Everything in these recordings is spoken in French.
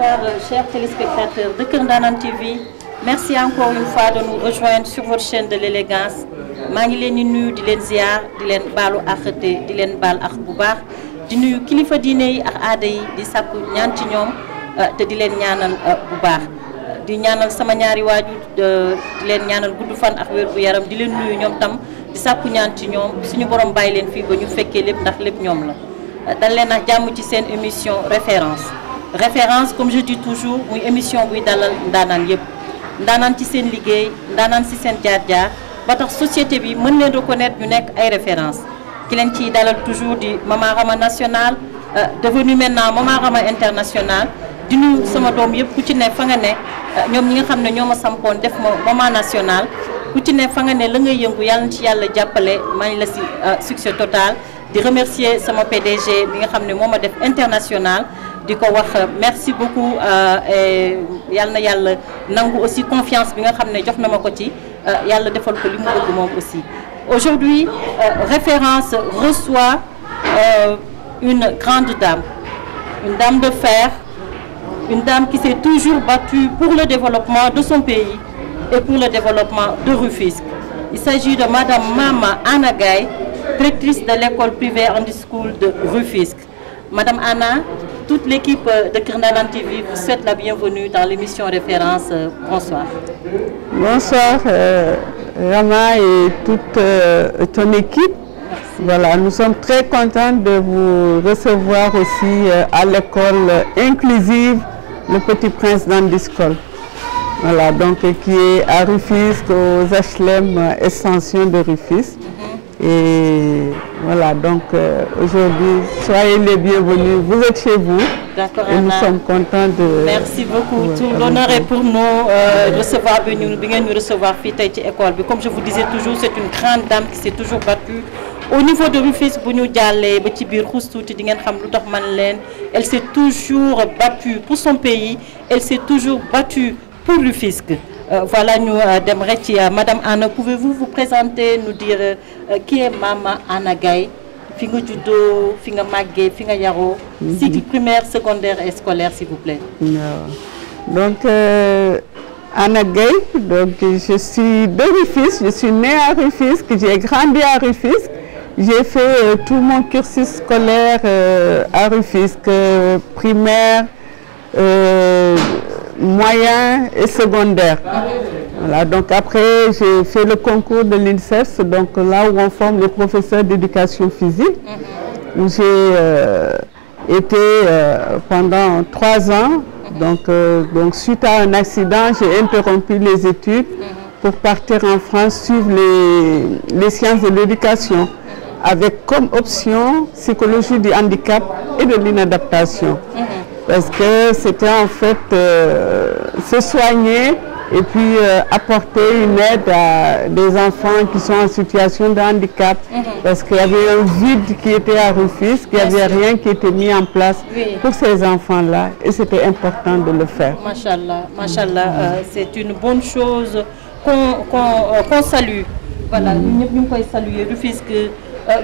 bonsoir, chers téléspectateurs de Kër Ndanane TV. Merci encore une fois de nous rejoindre sur votre chaîne de l'élégance. maa ngi leen di nuyu di leen ziar di leen baalu ak di leen baal ak bu baax di nuyu kilifa diine yi ak aada yi di sàkku ñaan ci ñoom te di leen ñaanal bu baax di ñaanal sama ñaari waajur di leen ñaanal gudd fan ak wér gu yaram di leen nuyu ñoom tam di sàkku ñaan ci ñoom suñu borom bàyyi leen fii ba ñu fekkee lépp ndax lépp ñoom la dal leen ak jàmm ci seen émission référence comme je dis toujours muy émission buy dalal ndaanaan yëpp ndaanaan ci seen liggéey ndaanaan ci seen jaar-jaar ba tax société bi mën leen reconnaître ñu nekk ay référence ki leen ciy dalal toujours di Mama Rama national devenu maintenant Mama Rama international di nuyu sama doom yëpp ku ci ne fa nga ne ñoom ñi nga xam ne ñoo ma sampoon def ma Mama national ku ci ne fa nga ne la ngay yëngu yàlla na ci yàlla jàppale maa ngi la si succès total di remercier sama PDG bi nga xam ne moo ma def international di ko wax merci beaucoup yàlla na yàlla nangu aussi confiance bi nga xam ne jox na ma ko ci yàlla defal ko li mu bëgg moom aussi. Aujourd'hui, référence reçoit une grande dame, une dame de fer, une dame qui s'est toujours battue pour le développement de son pays et pour le développement de Rufisque. Il s'agit de Madame Mama Anna Gaye, directrice de l'école privée Andy School de Rufisque. Madame Anna, toute l'équipe de Kër Ndanane TV vous souhaite la bienvenue dans l'émission Référence. Bonsoir. Bonsoir Rama et toute ton équipe. Merci. Voilà, nous sommes très contents de vous recevoir aussi à l'école inclusive Le Petit Prince d'Andy School. Voilà, donc qui est à Rufisque, aux HLM Extension de Rufisque. Et voilà, donc aujourd'hui, soyez les bienvenus. Vous êtes chez vous. D'accord, et nous sommes contents de... Merci beaucoup. Tout l'honneur est pour nous recevoir, nous recevoir fii ci école. Comme je vous disais toujours, c'est une grande dame qui s'est toujours battue. Au niveau de Rufisque, elle s'est toujours battue pour son pays. Elle s'est toujours battue pour Rufisque. Voilà, nous demandons, Madame Anna, pouvez-vous vous présenter, nous dire qui est Mama Anna Gaye, Finga Judo, Finga Magé, Finga Yaro, cycle primaire, secondaire et scolaire, s'il vous plaît. Donc, Anna Gaye, donc, je suis de Rufisque, je suis née à Rufisque, j'ai grandi à Rufisque, j'ai fait tout mon cursus scolaire à Rufisque, primaire, moyen et secondaire. Voilà, donc après j'ai fait le concours de l'INSEF, donc là où on forme les professeurs d'éducation physique, où j'ai été pendant 3 ans. Donc suite à un accident, j'ai interrompu les études pour partir en France suivre les sciences de l'éducation, avec comme option psychologie du handicap et de l'inadaptation. Parce que c'était en fait se soigner et puis apporter une aide à des enfants qui sont en situation de handicap. Parce qu'il y avait un vide qui était à Rufisque, il n'y avait rien qui était mis en place pour ces enfants-là et c'était important de le faire. Machallah, Machallah, c'est une bonne chose qu'on salue. Voilà, nous pouvons saluer Rufisque.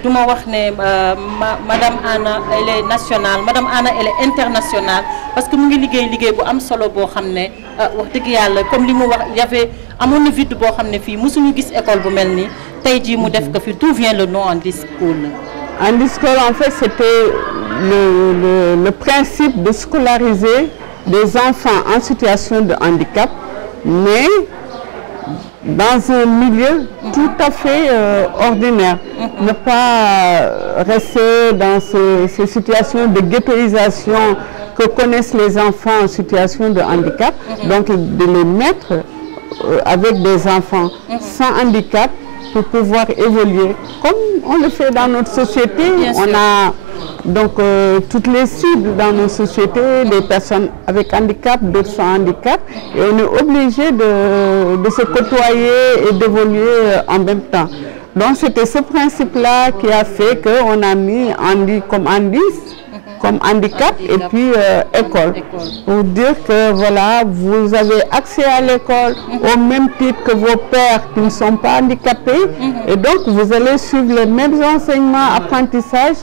Madame Anna, elle est nationale, Madame Anna, elle est internationale parce que nous avons liggéey bu am solo bo xamné wax deug yalla comme li mu wax il y avait amone vide bo xamné fi musuñu gis école bu melni tay ji mu def ko fi d'où vient le nom Andy School. Andy School en fait c'était le principe de scolariser des enfants en situation de handicap mais dans un milieu tout à fait ordinaire, ne pas rester dans ces situations de ghettoisation que connaissent les enfants en situation de handicap, donc de les mettre avec des enfants sans handicap pour pouvoir évoluer, comme on le fait dans notre société. On a donc toutes les cibles dans nos sociétés, des personnes avec handicap, d'autres sans handicap, et on est obligé de se côtoyer et d'évoluer en même temps. Donc c'était ce principe-là qui a fait qu'on a mis Andy comme handicap et puis école. Pour dire que voilà, vous avez accès à l'école au même titre que vos pères qui ne sont pas handicapés et donc vous allez suivre les mêmes enseignements, apprentissages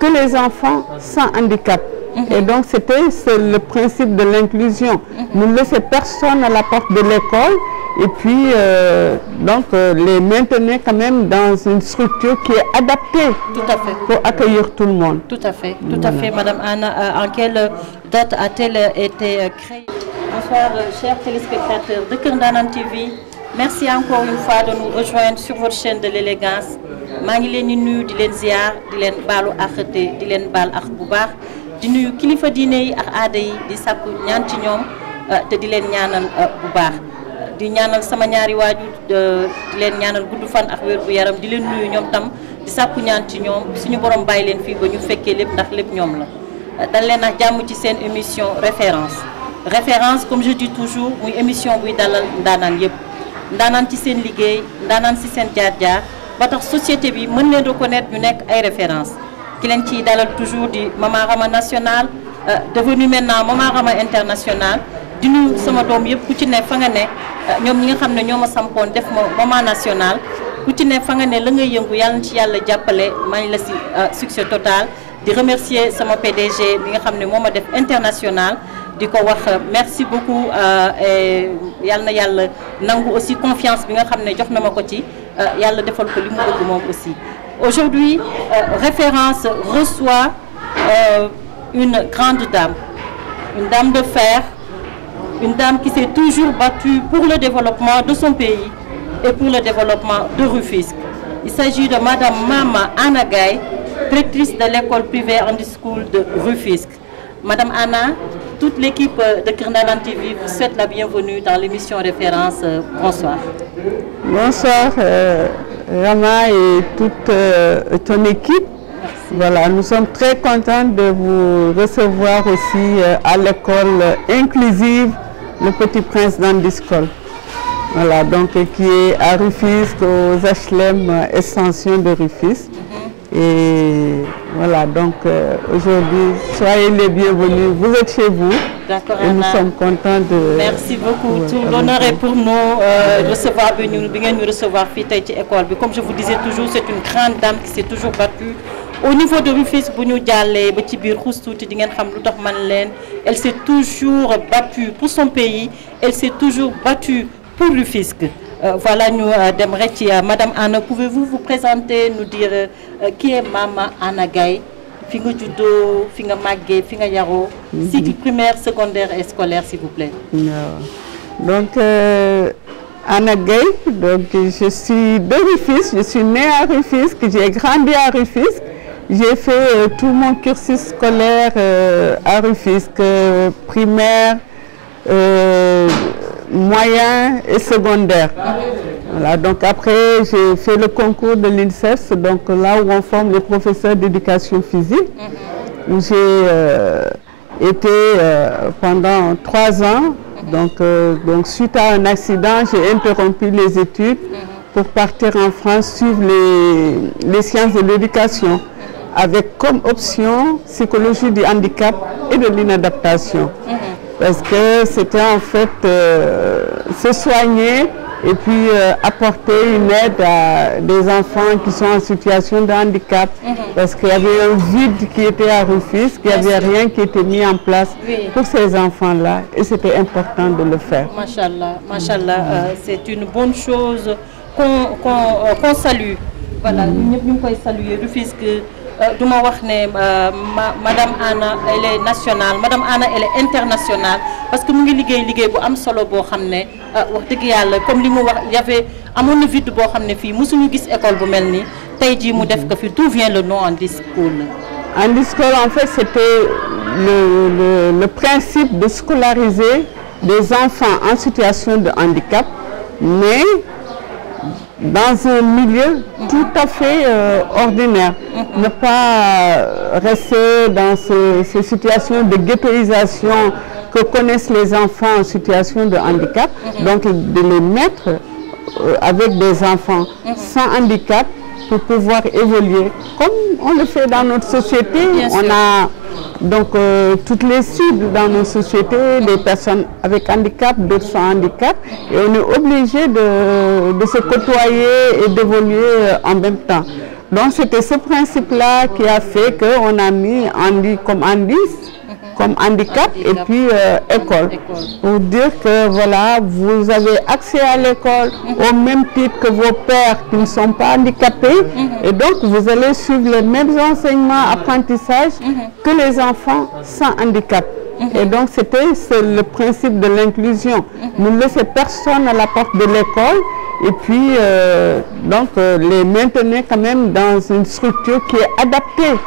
que les enfants sans handicap. Et donc c'est le principe de l'inclusion. Ne laisser personne à la porte de l'école et puis les maintenir quand même dans une structure qui est adaptée pour accueillir tout le monde. Tout à fait, Madame Anna. En quelle date a-t-elle été créée? Bonsoir, chers téléspectateurs de Keur Ndanane TV. Merci encore une fois de nous rejoindre sur votre chaîne de l'élégance. maa ngi leen di nuyu di leen ziar di leen baalu àq te di leen baal àq bu baax di nuyu kilifa diine yi ak aada yi di sàkku ñaan ci ñoom te di leen ñaanal bu baax di ñaanal sama ñaari waajur di leen ñaanal gudd fan ak wér gu yaram di leen nuyu ñoom tam di sàkku ñaan ci ñoom suñu borom bàyyi leen fii ba ñu fekkee lépp ndax lépp ñoom la. dal leen ak jàmm ci seen émission référence comme je dis toujours muy émission buy dalal ndaanaan yëpp ndaanaan ci seen liggéey ndaanaan ci seen jaar-jaar. ba tax société bi mën leen reconnaître ñu nekk ay référence ki leen ciy dalal toujours di Mama Rama national devenu maintenant Mama Rama international di nuyu sama doom yëpp ku ci ne fa nga ne ñoom ñi nga xam ne ñoo ma sampoon def ma Mama national ku ci ne fa nga ne la ngay yëngu yàlla na ci yàlla jàppale maa ngi la si succès total di remercier sama PDG bi nga xam ne moo ma def international di ko wax merci beaucoup yàlla na yàlla nangu aussi confiance bi nga xam ne jox na ma ko ci yàlla defal ko li mu bëgg moom aussi. Aujourd'hui, référence reçoit une grande dame, une dame de fer, une dame qui s'est toujours battue pour le développement de son pays et pour le développement de Rufisque. Il s'agit de Madame Mama Anna Gaye, directrice de l'école privée Andy School de Rufisque. Madame Anna, toute l'équipe de Keur Ndanane TV vous souhaite la bienvenue dans l'émission Référence. Bonsoir. Bonsoir Rama et toute ton équipe. Merci. Voilà, nous sommes très contents de vous recevoir aussi à l'école inclusive Le Petit Prince d'Andy School. Voilà, donc qui est à Rufisque, aux HLM Extension de Rufisque. Et voilà, donc aujourd'hui, soyez les bienvenus. Vous êtes chez vous. D'accord, et nous sommes contents de... Merci beaucoup. Tout l'honneur est pour nous recevoir, nous recevoir école. Comme je vous disais toujours, c'est une grande dame qui s'est toujours battue. Au niveau de Rufisque, elle s'est toujours battue pour son pays. Elle s'est toujours battue pour Rufisque. Voilà, nous demandons, Madame Anna, pouvez-vous vous présenter, nous dire qui est Mama Anna Gaye, Finga Judo, Finga Magé, Finga Yaro, cycle primaire, secondaire et scolaire, s'il vous plaît. Donc, Anna Gaye, donc, je suis de Rufisque, je suis née à Rufisque, j'ai grandi à Rufisque, j'ai fait tout mon cursus scolaire à Rufisque, primaire, moyen et secondaire. Voilà, donc après j'ai fait le concours de l'INSEF, donc là où on forme les professeurs d'éducation physique, où j'ai été pendant 3 ans. Donc suite à un accident, j'ai interrompu les études pour partir en France suivre les sciences de l'éducation, avec comme option psychologie du handicap et de l'inadaptation. Parce que c'était en fait se soigner et puis apporter une aide à des enfants qui sont en situation de handicap. Parce qu'il y avait un vide qui était à Rufisque, il n'y avait rien qui était mis en place pour ces enfants-là et c'était important de le faire. Machallah, Machallah, c'est une bonne chose qu'on salue. Voilà, nous pouvons saluer Rufisque. Madame Anna, elle est nationale, Madame Anna, elle est internationale, parce que nous avons fait un solo comme il y avait un vide bo xamné fi musuñu gis école bu melni tay ji mu def ko fi d'où vient le nom Andy School. Andy School en fait c'était le principe de scolariser des enfants en situation de handicap, mais dans un milieu tout à fait ordinaire, ne pas rester dans ces situations de ghettoisation que connaissent les enfants en situation de handicap, donc de les mettre avec des enfants sans handicap pour pouvoir évoluer comme on le fait dans notre société. On a donc toutes les cibles dans nos sociétés, des personnes avec handicap, d'autres sans handicap, et on est obligé de se côtoyer et d'évoluer en même temps. Donc c'était ce principe-là qui a fait qu'on a mis Andy comme Andy comme handicap et puis école. Pour dire que voilà, vous avez accès à l'école au même titre que vos pères qui ne sont pas handicapés et donc vous allez suivre les mêmes enseignements, apprentissages que les enfants sans handicap. Et donc c'est le principe de l'inclusion. Ne laissez personne à la porte de l'école et puis les maintenir quand même dans une structure qui est adaptée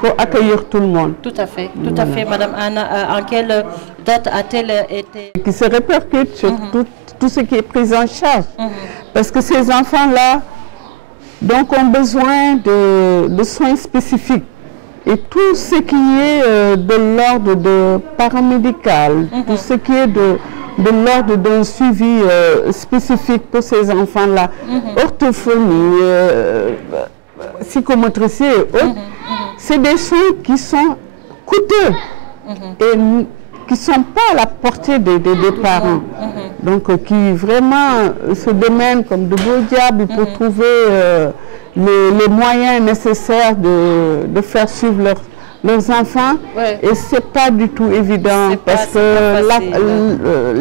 pour accueillir tout le monde. Tout à fait, tout à fait. Madame Anna, en quelle date a-t-elle été? Qui se répercute sur tout ce qui est pris en charge. Parce que ces enfants-là donc, ont besoin de soins spécifiques. Et tout ce qui est de l'ordre de paramédical, tout ce qui est de l'ordre d'un suivi spécifique pour ces enfants-là, orthophonie, psychomotricité et autres, c'est des soins qui sont coûteux et qui ne sont pas à la portée des parents. Donc, qui vraiment se démènent comme de beaux diables pour trouver les moyens nécessaires de faire suivre leurs enfants. Et ce n'est pas du tout évident parce que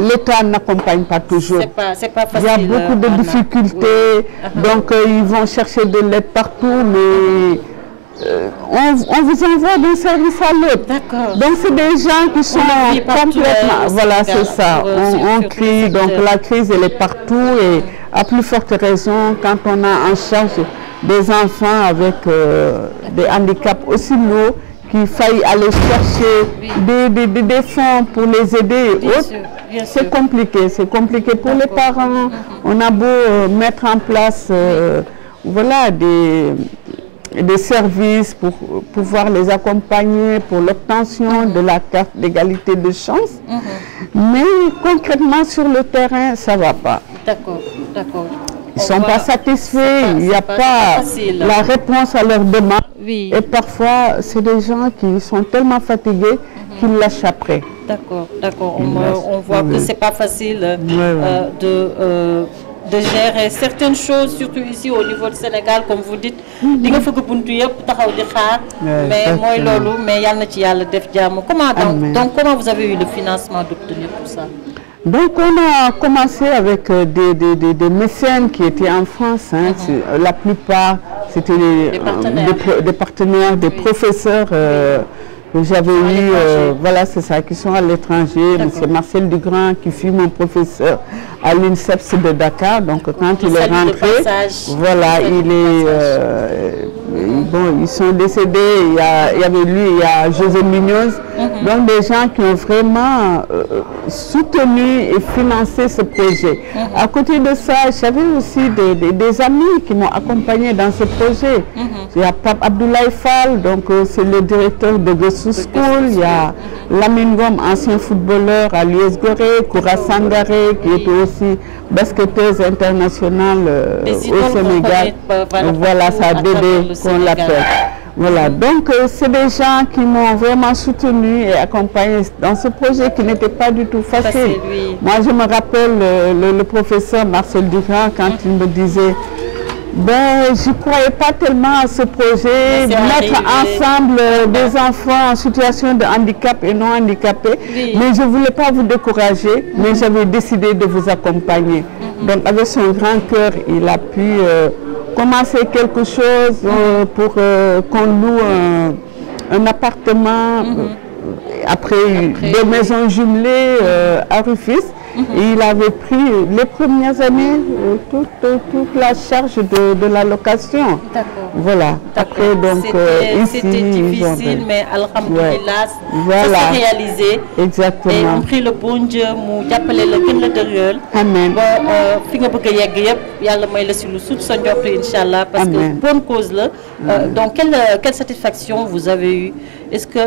l'État n'accompagne pas toujours. C'est pas facile, il y a beaucoup de difficultés, donc ils vont chercher de l'aide partout, mais on vous envoie d'un service à l'autre. Donc c'est des gens qui sont complètement... Voilà, c'est ça. On crie, donc la crise elle est partout et à plus forte raison quand on a en charge des enfants avec des handicaps aussi lourds qu'il faille aller chercher des fonds pour les aider et autres. C'est compliqué, pour les parents. On a beau mettre en place voilà, des services pour pouvoir les accompagner pour l'obtention de la carte d'égalité de chance. Mais concrètement sur le terrain, ça ne va pas. D'accord. Ils ne sont pas satisfaits, il n'y a pas la réponse à leurs demandes. Et parfois, c'est des gens qui sont tellement fatigués qu'ils lâchent après. D'accord. On voit que ce n'est pas facile de gérer certaines choses, surtout ici au niveau du Sénégal, comme vous dites. Mais comment vous avez eu le financement d'obtenir tout ça? Donc on a commencé avec des mécènes qui étaient en France. La plupart, c'était des partenaires, des professeurs que j'avais eu, voilà, c'est ça, qui sont à l'étranger. M. Marcel Dugrand, qui fut mon professeur à l'INSEPS de Dakar. Donc quand il est rentré, voilà, ils sont décédés. Il y avait lui, il y a José Munoz. Donc des gens qui ont vraiment soutenu et financé ce projet. À côté de ça, j'avais aussi des amis qui m'ont accompagné dans ce projet. Il y a Pape Abdoulaye Fall, donc c'est le directeur de Gossou School. Il y a Lamine Gom, ancien footballeur à l'US Gorée, Koura Sangaré, qui était aussi basketteuse internationale au Sénégal. Voilà, ça a Dédé qu'on l'appelle. Voilà, donc c'est des gens qui m'ont vraiment soutenu et accompagné dans ce projet qui n'était pas du tout facile. Moi, je me rappelle le professeur Marcel Dugrand quand il me disait je ne croyais pas tellement à ce projet, mettre ensemble des enfants en situation de handicap et non handicapés, mais je ne voulais pas vous décourager, mais j'avais décidé de vous accompagner. Donc avec son grand cœur, il a pu commencer quelque chose pour qu'on loue un appartement, après 2 maisons jumelées à Rufisque. Et il avait pris les premières années toute la charge de la location. Voilà. Après, donc, c'était difficile, mais alhamdoulilah, ça s'est réalisé. Exactement. Et on prie le bon Dieu, nous appelons le gën la dëgëral. Amen. Fi nga bëgg a yegg yëpp, Yàlla may la si lu sut sa njort, Inch'Allah, parce que bonne cause là. Donc, quelle satisfaction vous avez eu? Est-ce que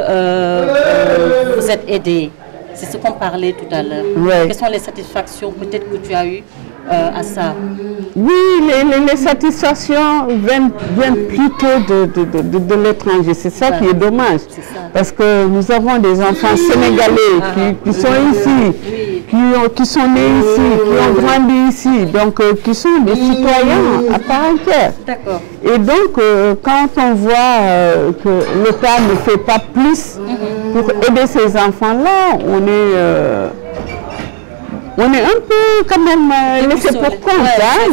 vous êtes aidé? C'est ce qu'on parlait tout à l'heure. Quelles sont les satisfactions peut-être que tu as eues à ça? Oui, les satisfactions viennent plutôt de l'étranger. C'est ça qui est dommage. Parce que nous avons des enfants sénégalais qui sont ici, qui sont nés ici, qui ont grandi ici, donc qui sont des citoyens à part entière. Et donc, quand on voit que l'État ne fait pas plus pour aider ces enfants-là, on est un peu quand même laissé pour compte,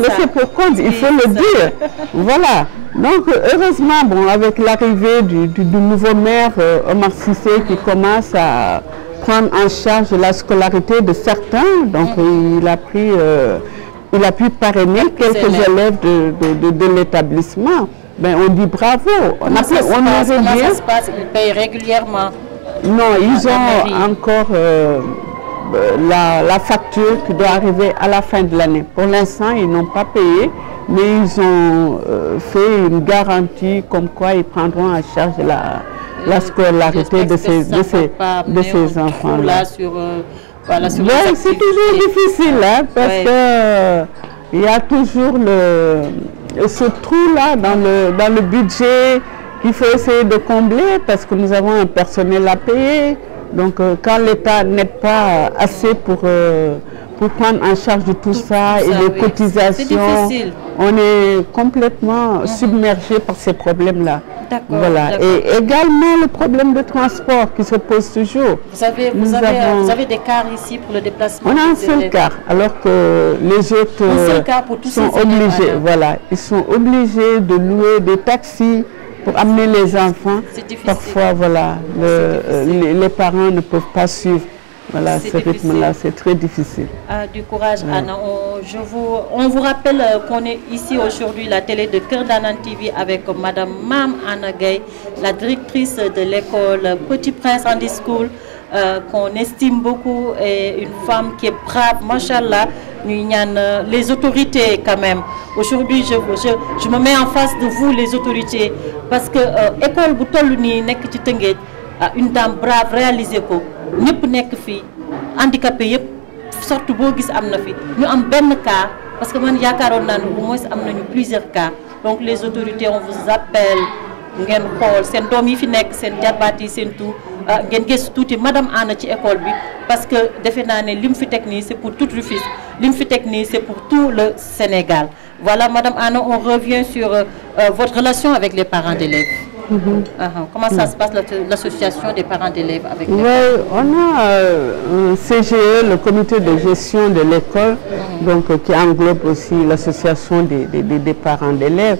laissé pour compte, il faut le dire. Voilà. Donc heureusement, bon, avec l'arrivée du nouveau maire Omar Cissé qui commence à prendre en charge la scolarité de certains, donc il a pu parrainer quelques élèves de l'établissement. Ben, on dit bravo. Comment ça se passe? Ils payent régulièrement? Non, ils ont encore la facture qui doit arriver à la fin de l'année. Pour l'instant, ils n'ont pas payé, mais ils ont fait une garantie comme quoi ils prendront en charge la scolarité de ces enfants-là. C'est toujours difficile, hein, parce que il y a toujours ce trou-là dans le budget qu'il faut essayer de combler, parce que nous avons un personnel à payer. Donc quand l'État n'aide pas assez pour prendre en charge de tout ça et les cotisations, on est complètement submergé par ces problèmes-là. Voilà. Et également le problème de transport qui se pose toujours. Vous avez des cars ici pour le déplacement? On a un seul car, alors que les autres sont obligés. Voilà, ils sont obligés de louer des taxis pour amener les enfants. Parfois, voilà, les parents ne peuvent pas suivre. Voilà, ce rythme-là, c'est très difficile. Du courage, Anna. On vous rappelle qu'on est ici aujourd'hui, la télé de Keur Ndanane TV, avec Madame Mam Anna Gaye, la directrice de l'école Petit Prince Handi School, qu'on estime beaucoup, et une femme qui est brave, machallah. Les autorités quand même. Aujourd'hui, je me mets en face de vous, les autorités, parce que école bu toll nii nekk ci Tëngéej, une dame brave réalisé ko ñëpp nekk fii handicapé yëpp sorte boo gis am na fi ñu am benn cas, parce que man yaakaaroon naa ne au moins am nañu plusieurs cas. Donc les autorités, on vous appelle ngeen xool seen doom yi fi nekk, seen jarbaat yi, seen tout ngeen gëstu tuuti madame Anna ci école bi, parce que defe naa ne li mu fi teg nii c'est pour tout Rufisque, li mu fi teg nii c'est pour tout le Sénégal. Voilà, madame Anna, on revient sur votre relation avec les parents d'élèves. Comment ça se passe, l'association des parents d'élèves avec l'école? Oui, on a un CGE, le comité de gestion de l'école, donc qui englobe aussi l'association des parents d'élèves.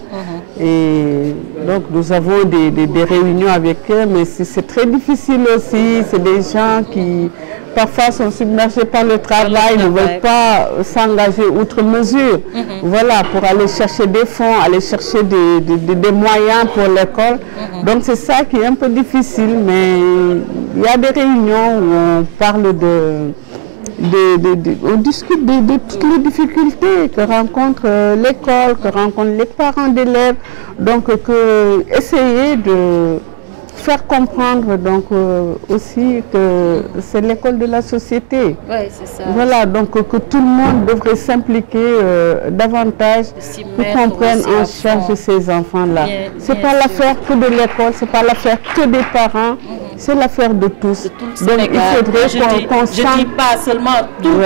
Et donc nous avons des réunions avec eux, mais c'est très difficile aussi. C'est des gens qui parfois sont submergés par le travail, ne veulent pas s'engager outre mesure. Voilà, pour aller chercher des fonds, aller chercher des moyens pour l'école. Donc c'est ça qui est un peu difficile, mais il y a des réunions où on parle on discute de toutes les difficultés que rencontre l'école, que rencontrent les parents d'élèves. Donc essayer de faire comprendre donc aussi que c'est l'école de la société. Oui, c'est ça. Voilà, donc que tout le monde devrait s'impliquer davantage pour qu'on prenne en charge ces enfants-là. C'est pas l'affaire que de l'école, c'est pas l'affaire que des parents, c'est l'affaire de tous. Donc il faudrait qu'on je dis pas seulement tout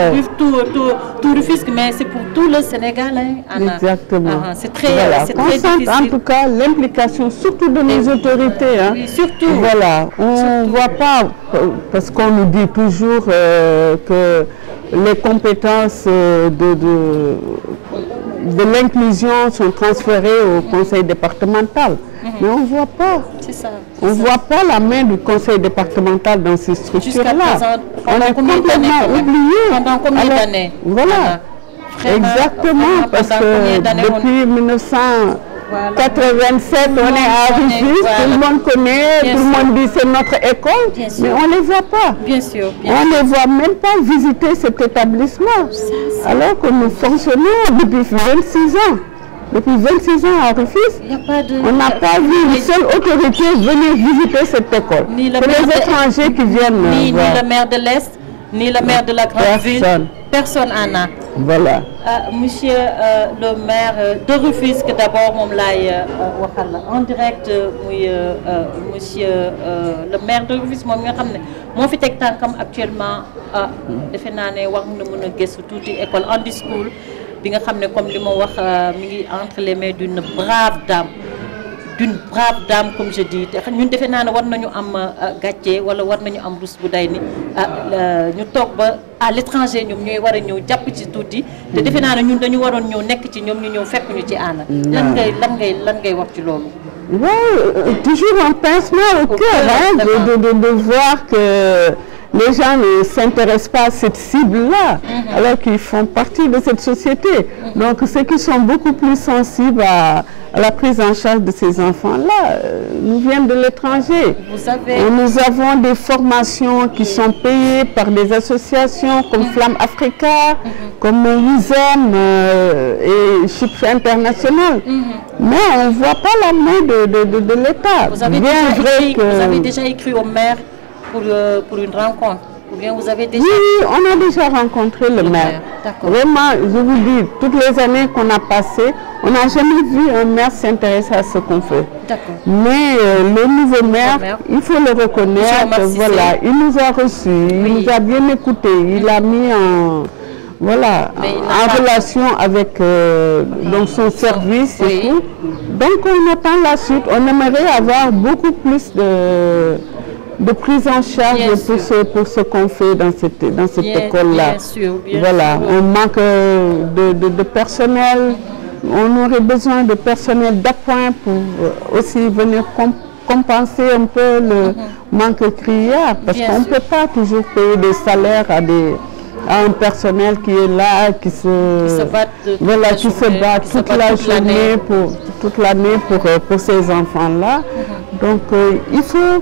Rufisque, mais c'est pour tout le Sénégal, hein, Anna. Exactement. C'est très difficile. En tout cas, l'implication surtout de nos autorités. Hein. Oui, surtout. Voilà, on ne voit pas, parce qu'on nous dit toujours que les compétences de l'inclusion sont transférées au conseil départemental. Mais on ne voit pas. C'est ça. On ne voit pas la main du conseil départemental dans ces structures-là. On est complètement oublié. Pendant combien d'années? Voilà. Exactement, parce que depuis 1987, on est à Rufisque, tout le monde connaît, tout le monde dit c'est notre école, mais on ne les voit pas. Bien sûr. On ne voit même pas visiter cet établissement, alors que nous fonctionnons depuis 26 ans. Depuis 26 ans à Rufisque, on n'a pas vu une seule autorité venir visiter cette école. C'est les étrangers qui viennent. Ni le maire de l'Est, ni le maire de la grande ville. Personne, Anna. Voilà. Monsieur le maire de Rufisque, d'abord, en direct, monsieur le maire de Rufisque, moi, je suis actuellement, je suis école Handi School, comme je l'ai dit, entre les mains d'une brave dame, d'une brave dame comme je dis ñun defe naa ne war nañu am gàcce wala war nañu am rus bu day ni ñu toog ba à l'étranger ñoom ñooy war a ñëw jàpp ci tuuti te defe naa ne ñun dañu waroon ñëw nekk ci ñoom ñu ñëw fekk ñu ci Anna lan ngay wax ci loolu. Oui, toujours un pincement au cœur de voir que les gens ne s'intéressent pas à cette cible-là, alors qu'ils font partie de cette société. Donc ceux qui sont beaucoup plus sensibles à la prise en charge de ces enfants-là nous viennent de l'étranger. Nous avons des formations qui sont payées par des associations comme Flamme Africa, comme WISEM et Chypre International. Mais on ne voit pas la main de l'État. Vous avez déjà écrit au maire pour une rencontre? Ou bien vous avez déjà... Oui, on a déjà rencontré le maire. Vraiment, je vous dis, toutes les années qu'on a passées, on n'a jamais vu un maire s'intéresser à ce qu'on fait. Mais le nouveau maire, il faut le reconnaître, voilà, il nous a reçus, il nous a bien écoutés, il a mis en relation avec donc son service et tout. Donc on attend la suite, on aimerait avoir beaucoup plus de prise en charge pour ce qu'on fait dans cette école-là. Voilà, on manque de personnel, on aurait besoin de personnel d'appoint pour aussi venir compenser un peu le manque criard, parce qu'on ne peut pas toujours payer des salaires à un personnel qui est là, qui se bat toute l'année pour ces enfants-là. Donc il faut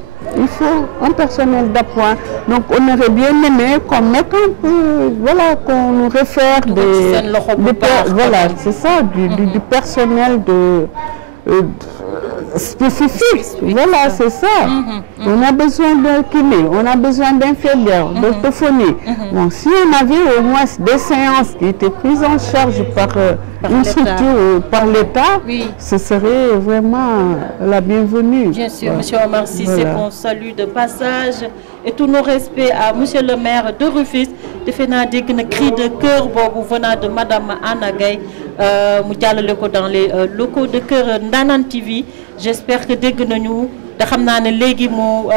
un personnel d'appoint. Donc on aurait bien aimé qu'on mette un peu, voilà, qu'on nous réfère du personnel spécifique. Voilà, c'est ça. On a besoin d'un kiné, on a besoin d'infirmières, d'orthophonie. Bon, si on avait au moins des séances qui étaient prises en charge par une structure, par l'État, ce serait vraiment la bienvenue. Bien sûr, Monsieur Omar Cissé, qu'on salue de passage. Et tous nos respects à Monsieur le maire de Rufisque. De faire un cri de cœur venant de Madame Anna Gaye, dans les locaux de cœur Ndanane TV. J'espère que dès que nous xam naa ne léegi mu woo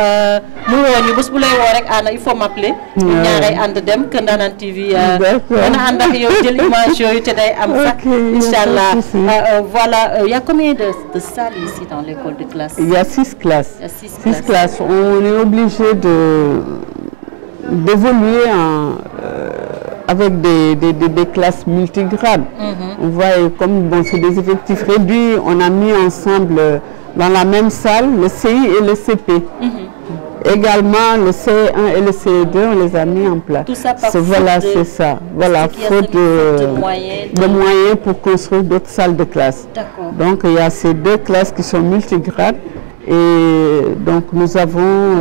ñu bés bu lay woo rek Anna il faut m'appeler ñu ñaaray ànd dem Kër Ndanane TV mën a ànd ak yow jël image yooyu te day am sax inchallah. Voilà, il y a combien de salles ici dans l'école de classe? Il y a 6 classes. 6 classes. On est obligé d'évoluer avec des classes multigrades. On voit comme c'est des effectifs réduits, on a mis ensemble dans la même salle le CI et le CP. Également le CE1 et le CE2, on les a mis en place. Tout ça par c'est ça. Voilà, faute de moyens pour construire d'autres salles de classe. Donc il y a ces 2 classes qui sont multigrades. Et donc nous avons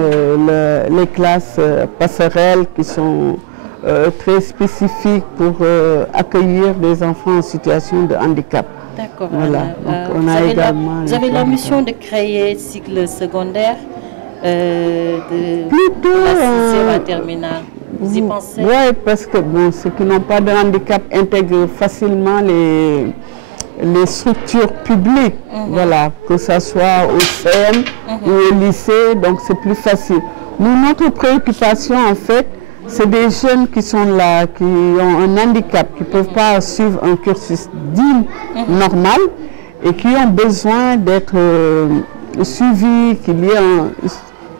les classes passerelles qui sont très spécifiques pour accueillir des enfants en situation de handicap. D'accord. Voilà. Donc, on a également vous avez la mission de créer cycle secondaire plutôt la 6e à terminale. Vous y pensez? Oui, parce que ceux qui n'ont pas de handicap intègrent facilement les structures publiques, voilà, que ce soit au CM ou au lycée, donc c'est plus facile. Nous, notre préoccupation en fait, c'est des jeunes qui sont là, qui ont un handicap, qui ne peuvent pas suivre un cursus digne, normal, et qui ont besoin d'être suivis, qu'il y ait un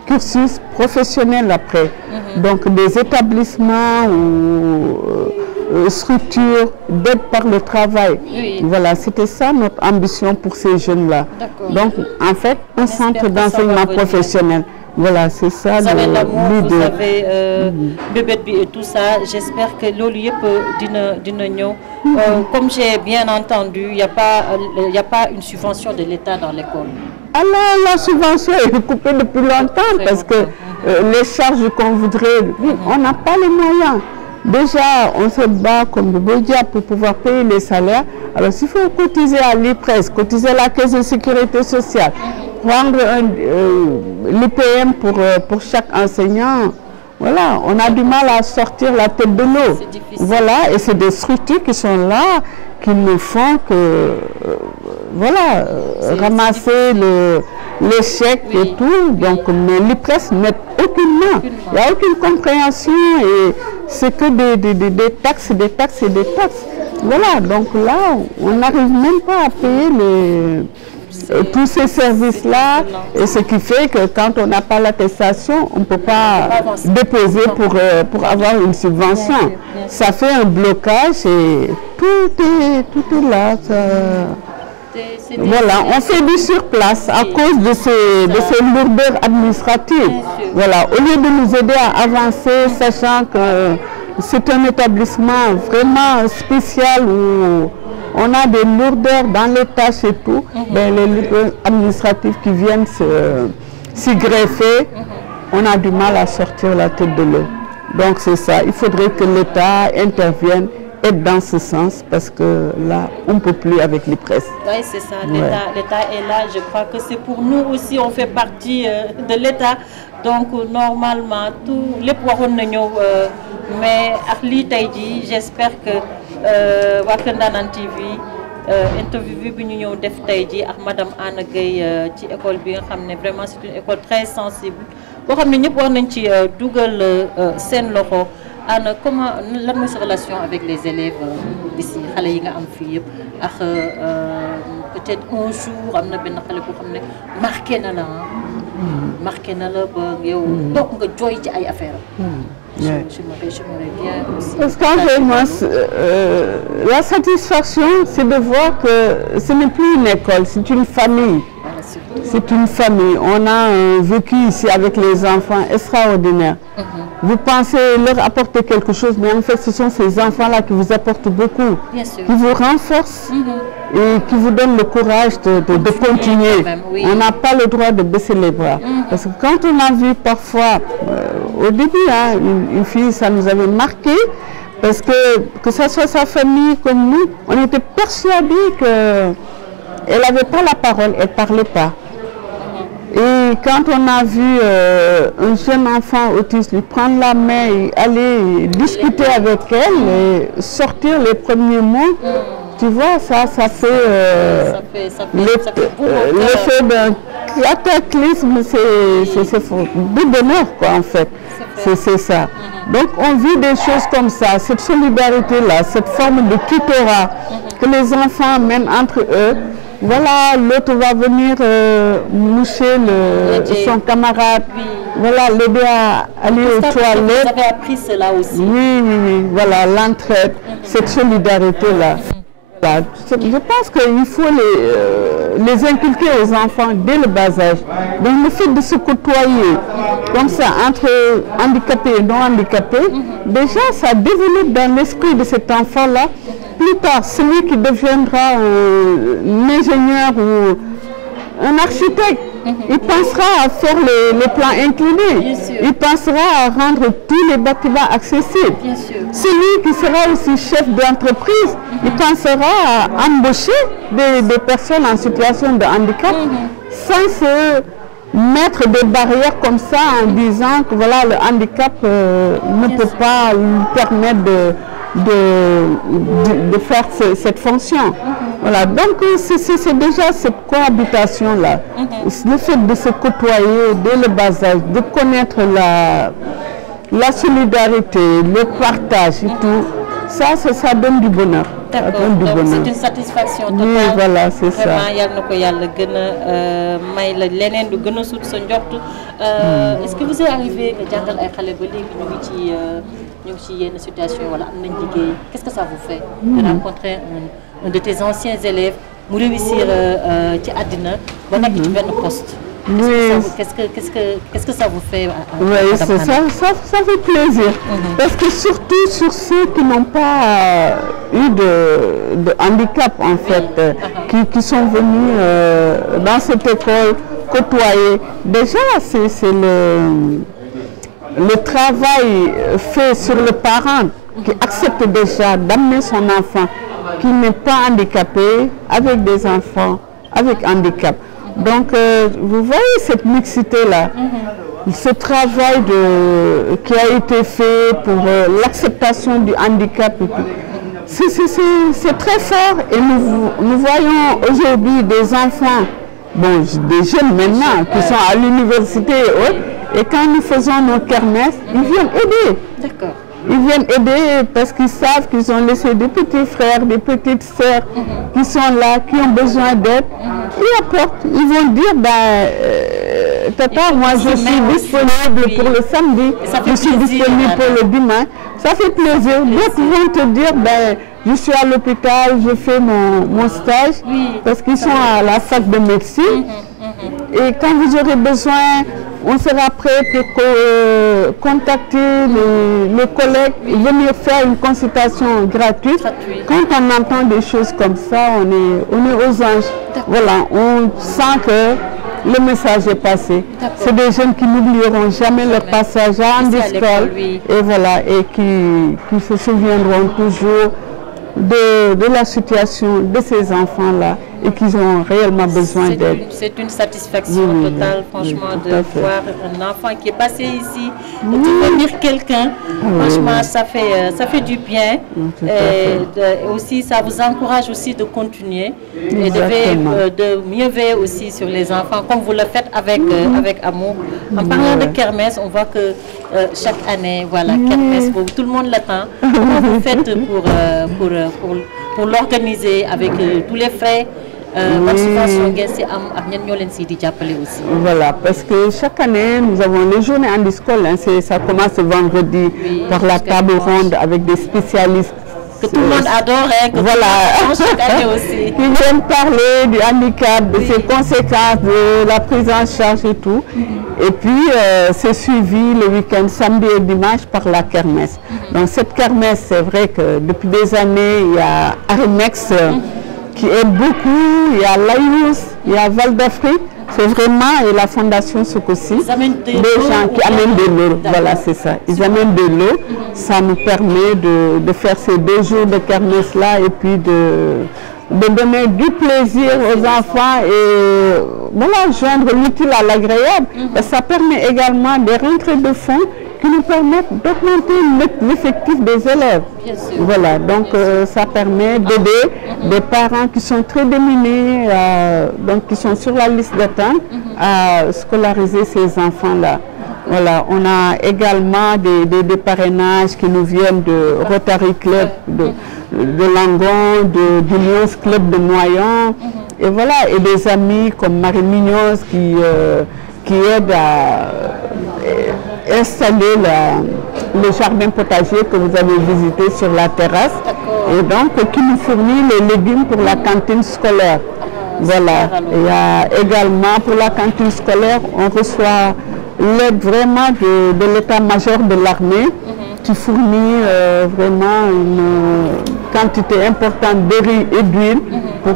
cursus professionnel après. Donc des établissements ou structures d'aide par le travail. Voilà, c'était ça notre ambition pour ces jeunes-là. Donc en fait, un centre d'enseignement professionnel. Voilà, c'est ça. Vous avez l'amour, vous avez bébé et tout ça. J'espère que l'olieu peut dire comme j'ai bien entendu, il n'y a pas une subvention de l'État dans l'école. Alors la subvention est coupée depuis longtemps parce que les charges qu'on voudrait, on n'a pas les moyens. Déjà, on se bat comme de beaux diables pour pouvoir payer les salaires. Alors s'il faut cotiser à l'IPRES, cotiser à la Caisse de sécurité sociale, prendre l'IPM pour chaque enseignant, voilà, on a du mal à sortir la tête de l'eau. Voilà, et c'est des structures qui sont là, qui nous font que voilà, ramasser les chèques et tout. Donc, mais l'IPRES n'aide aucunement. Il n'y a aucune compréhension et c'est que des taxes, des taxes et des taxes. Voilà, donc là, on n'arrive même pas à payer tous ces services-là, et ce qui fait que quand on n'a pas l'attestation, on ne peut pas déposer pour avoir une subvention. Bien sûr. Ça fait un blocage et tout est là. Voilà, on fait du surplace à cause de ces lourdeurs administratives. Voilà, au lieu de nous aider à avancer, sachant que c'est un établissement vraiment spécial où on a des lourdeurs dans les tâches et tout, ben, les lourdeurs administratives qui viennent s'y greffer, on a du mal à sortir la tête de l'eau. Donc c'est ça, il faudrait que l'État intervienne, aide dans ce sens, parce que là, on ne peut plus avec l'IPRES. Oui, c'est ça, l'État est là, je crois que c'est pour nous aussi, on fait partie de l'État. Donc normalement, tout les poids mais ak lii tey jii j'espère que waa Kër Ndanane TV interview bi ñu ñëw def tey jii ak madame Anna Gueye ci école bi nga xam ne vraiment c'est une école très sensible boo xam ne ñëpp war nañ ci dugal seen loxo. Anna, comment lan mooy sa relation avec les élèves ici xale yi nga am fii yëpp ak peut-être un jour am na benn xale boo xam ne marqué na la marqué na la ba yow toog nga jooy ci ay affaire j'aimerais bien aussi. Parce qu'en fait, moi, la satisfaction, c'est de voir que ce n'est plus une école, c'est une famille. C'est une famille. On a vécu ici avec les enfants extraordinaires. Vous pensez leur apporter quelque chose, mais en fait, ce sont ces enfants-là qui vous apportent beaucoup, qui vous renforcent et qui vous donnent le courage de continuer. On n'a pas le droit de baisser les bras. Parce que quand on a vu parfois, au début, hein, une fille, ça nous avait marqué, parce que ce soit sa famille comme nous, on était persuadés que elle n'avait pas la parole, elle ne parlait pas. Et quand on a vu un jeune enfant autiste lui prendre la main et aller discuter avec elle et sortir les premiers mots, tu vois, ça fait l'effet d'un cataclysme, c'est du bonheur, quoi, en fait. C'est ça. Donc on vit des choses comme ça, cette solidarité-là, cette forme de tutorat que les enfants mènent entre eux. Voilà, l'autre va venir moucher son camarade, voilà, l'aider à aller aux toilettes. Vous avez appris cela aussi. Oui, voilà, l'entraide, cette solidarité-là. Voilà. Je pense qu'il faut les inculquer aux enfants dès le bas âge. Donc le fait de se côtoyer comme ça entre handicapés et non handicapés, déjà ça développe dans l'esprit de cet enfant-là. Plus tard, celui qui deviendra un ingénieur ou un architecte, il pensera à faire les plans inclinés, il pensera à rendre tous les bâtiments accessibles. Celui qui sera aussi chef d'entreprise, il pensera à embaucher des personnes en situation de handicap sans se mettre des barrières comme ça en disant que voilà, le handicap ne peut pas lui permettre de faire cette fonction. Voilà, donc c'est déjà cette cohabitation-là. Le fait de se côtoyer dès le bas âge, de connaître la solidarité, le partage et tout, ça donne du bonheur. D'accord, donc c'est une satisfaction totale. Oui, voilà, c'est ça. Vraiment, yal na ko yàlla gën a may la leneen lu gën a sut sa njort. Est-ce que vous êtes arrivé nga jàngal ay xale ba léegi ñu ngi ci yenn situation wala am nañ liggéey? Qu'est-ce que ça vous fait de rencontrer un de tes anciens élèves mu réussir ci àddina ba nekk ci benn poste? Qu'est-ce que ça vous fait? Oui, ça fait plaisir. Parce que surtout sur ceux qui n'ont pas eu de handicap, en fait, qui sont venus dans cette école côtoyer. Déjà, c'est le travail fait sur le parent qui accepte déjà d'amener son enfant qui n'est pas handicapé avec des enfants avec handicap. Donc, vous voyez cette mixité-là, ce travail qui a été fait pour l'acceptation du handicap, c'est très fort et nous voyons aujourd'hui des enfants, bon, des jeunes maintenant qui sont à l'université et autres, et quand nous faisons nos kermesses, ils viennent aider. D'accord. Ils viennent aider parce qu'ils savent qu'ils ont laissé des petits frères, des petites sœurs qui sont là, qui ont besoin d'aide. Ils apportent, ils vont dire, tata, moi je suis disponible pour le samedi, je suis disponible pour le dimanche. Ça fait plaisir. D'autres vont te dire, je suis à l'hôpital, je fais mon stage, parce qu'ils sont à la fac de médecine. Et quand vous aurez besoin, on sera prêt pour contacter les collègues, venir faire une consultation gratuite. Quand on entend des choses comme ça, on est aux anges. Voilà, on sent que le message est passé. C'est des jeunes qui n'oublieront jamais leur passage à Andiscol et voilà, et qui se souviendront toujours de la situation de ces enfants-là et qu'ils ont réellement besoin d'aide. C'est une satisfaction totale, franchement, de voir un enfant qui est passé ici, de devenir quelqu'un. Franchement, ça fait du bien. Et aussi, ça vous encourage aussi de continuer et de mieux veiller aussi sur les enfants, comme vous le faites avec amour. En parlant de kermesse, on voit que chaque année, voilà, kermesse, tout le monde l'attend. Comment vous faites pour l'organiser avec tous les frais? Voilà, parce que chaque année, nous avons les journées Andiscol. Ça commence vendredi par la table ronde avec des spécialistes. Que tout le monde adore, voilà. Chaque année aussi. Qui viennent parler du handicap, de ses conséquences, de la prise en charge et tout. Et puis, c'est suivi le week-end, samedi et dimanche, par la kermesse. Donc, cette kermesse, c'est vrai que depuis des années, il y a Arimex qui aide beaucoup, il y a l'Aïus, il y a Val d'Afrique, c'est vraiment, et la Fondation Sokosi, des gens qui amènent de l'eau, voilà, c'est ça, ils amènent de l'eau, ça nous permet de faire ces 2 jours de kermesse-là et puis de donner du plaisir aux enfants et voilà, joindre l'utile à l'agréable. Ça permet également des rentrées de fonds qui nous permettent d'augmenter l'effectif des élèves. Voilà, donc ça permet d'aider des parents qui sont très démunis, donc qui sont sur la liste d'attente, à scolariser ces enfants-là. Voilà, on a également des parrainages qui nous viennent de Rotary Club de Langon, du Lions Club de Noyon, et voilà, et des amis comme Marie Mignos qui aident à installer le jardin potager que vous avez visité sur la terrasse, et donc qui nous fournit les légumes pour la cantine scolaire. Voilà, il y a également pour la cantine scolaire, on reçoit l'aide vraiment de l'état-major de l'armée qui fournit vraiment une quantité importante de riz et d'huile pour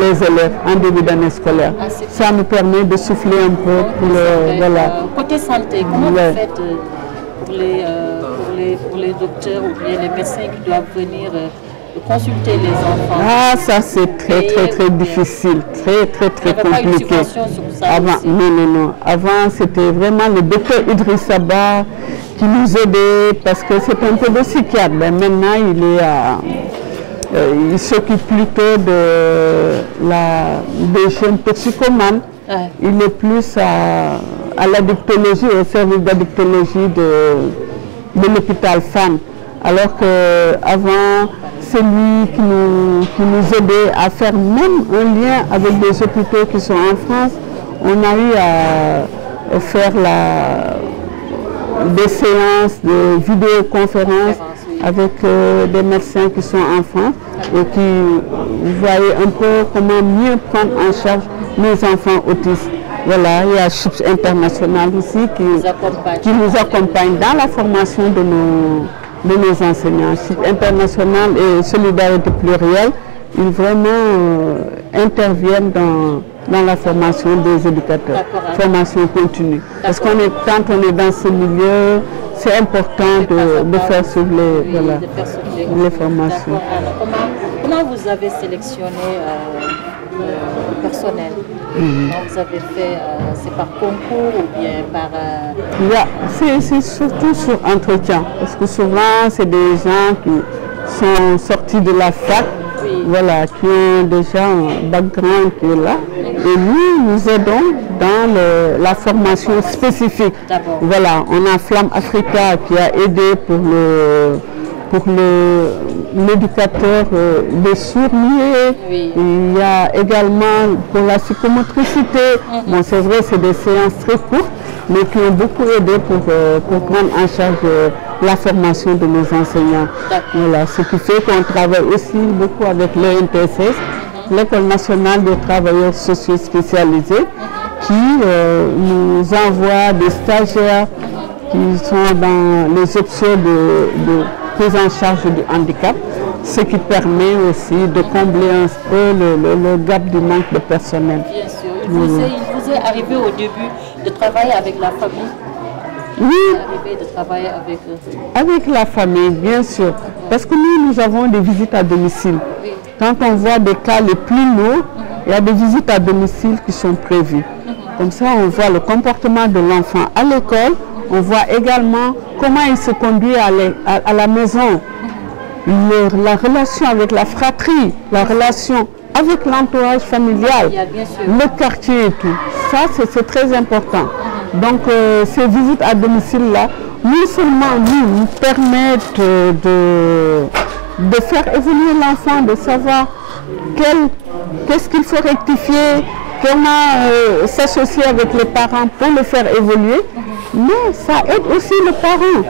les élèves en début d'année scolaire. Ça nous permet de souffler un peu pour voilà. Côté santé, comment vous faites pour les docteurs ou bien les médecins qui doivent venir consulter les enfants? Ah, ça c'est très difficile, très compliqué. Avant, non. Avant, c'était vraiment le docteur Idrissa Ba qui nous aidait parce que c'est un peu de psychiatre. Mais maintenant, il s'occupe plutôt des jeunes toxicomanes. Il est plus à l'addictologie, au service d'addictologie de l'hôpital FAN. Alors qu'avant, c'est lui qui nous aidait à faire même un lien avec des hôpitaux qui sont en France. On a eu à faire des séances de vidéoconférence avec des médecins qui sont en France et qui voyaient un peu comment mieux prendre en charge nos enfants autistes. Voilà, il y a CHIPS International ici qui nous accompagne dans la formation de nos enseignants. CHIPS International et Solidarité Plurielle, ils vraiment interviennent dans la formation des éducateurs, formation continue. Parce que quand on est dans ce milieu, c'est important de faire suivre les formations. Comment vous avez sélectionné le personnel? Vous avez fait, c'est par concours ou bien par... C'est surtout sur entretien, parce que souvent c'est des gens sont sortis de la fac, voilà, qui ont déjà un background qui est là. Et nous aidons dans la formation spécifique. Voilà, on a Flamme Africa qui a aidé pour l'éducateur des sourds-muets. Il y a également pour la psychomotricité. Bon, c'est vrai, c'est des séances très courtes, mais qui ont beaucoup aidé pour prendre en charge la formation de nos enseignants. Voilà, ce qui fait qu'on travaille aussi beaucoup avec l'ENTSS, l'École nationale des travailleurs sociaux spécialisés, qui nous envoie des stagiaires qui sont dans les options de prise en charge du handicap, ce qui permet aussi de combler un peu le gap du manque de personnel. Bien sûr. Il vous est arrivé au début de travailler avec la famille? Oui. De travailler avec eux. Avec la famille, bien sûr. Parce que nous avons des visites à domicile. Quand on voit des cas les plus lourds, il y a des visites à domicile qui sont prévues. Comme ça, on voit le comportement de l'enfant à l'école. On voit également comment il se conduit à la maison. La relation avec la fratrie, la relation avec l'entourage familial, le quartier et tout. Ça, c'est très important. Donc, ces visites à domicile-là, non seulement nous permettent de faire évoluer l'enfant, de savoir qu'est-ce qu'il faut rectifier, comment s'associer avec les parents pour le faire évoluer, mais ça aide aussi le parent.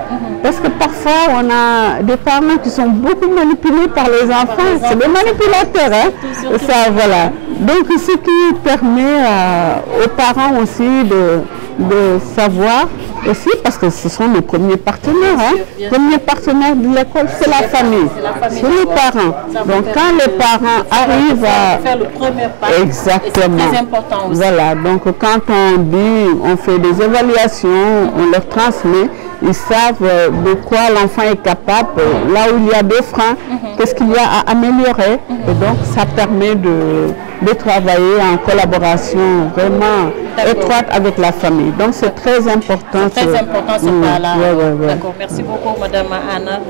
Parce que parfois, on a des parents qui sont beaucoup manipulés par les enfants. C'est des manipulateurs, hein? Ça, voilà. Donc, ce qui permet aux parents aussi de savoir aussi, parce que ce sont les premiers partenaires. Hein? Premiers partenaires de l'école, c'est la famille, c'est les parents. Donc quand les parents arrivent à faire le premier pas, exactement, c'est très important aussi. Voilà, donc quand on dit, on fait des évaluations, on leur transmet, ils savent de quoi l'enfant est capable, là où il y a des freins, qu'est-ce qu'il y a à améliorer. Et donc ça permet de travailler en collaboration vraiment étroite avec la famille. Donc c'est très important. C'est très important ce pas-là. D'accord, merci beaucoup Madame Anna.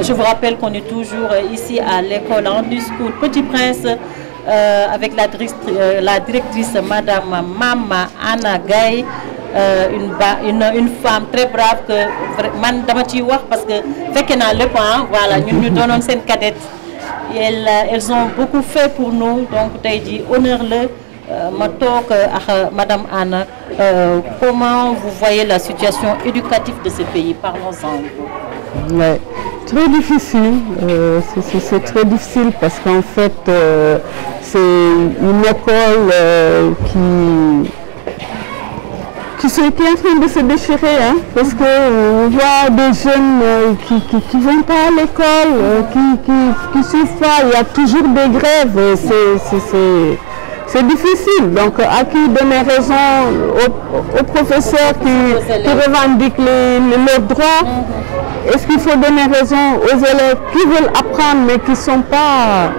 Je vous rappelle qu'on est toujours ici à l'école Andy School Petit Prince avec la directrice Madame Mama Anna Gaye. Une femme très brave que man dama ciy wax parce que fekk naa lépp voilà ñun ñu doonoon seen cadette elles ont beaucoup fait pour nous donc tey jii honneur la ma toog ak Madame Anna. Comment vous voyez la situation éducative de ce pays? Parlons-en. Ouais, très difficile, c'est très difficile parce qu'en fait c'est une école qui est en train de se déchirer, hein, parce qu'on voit des jeunes qui ne vont pas à l'école, qui suivent pas, il y a toujours des grèves, c'est difficile. Donc à qui donner raison aux professeurs qui revendiquent leurs droits? Est-ce qu'il faut donner raison aux élèves qui veulent apprendre mais qui ne sont pas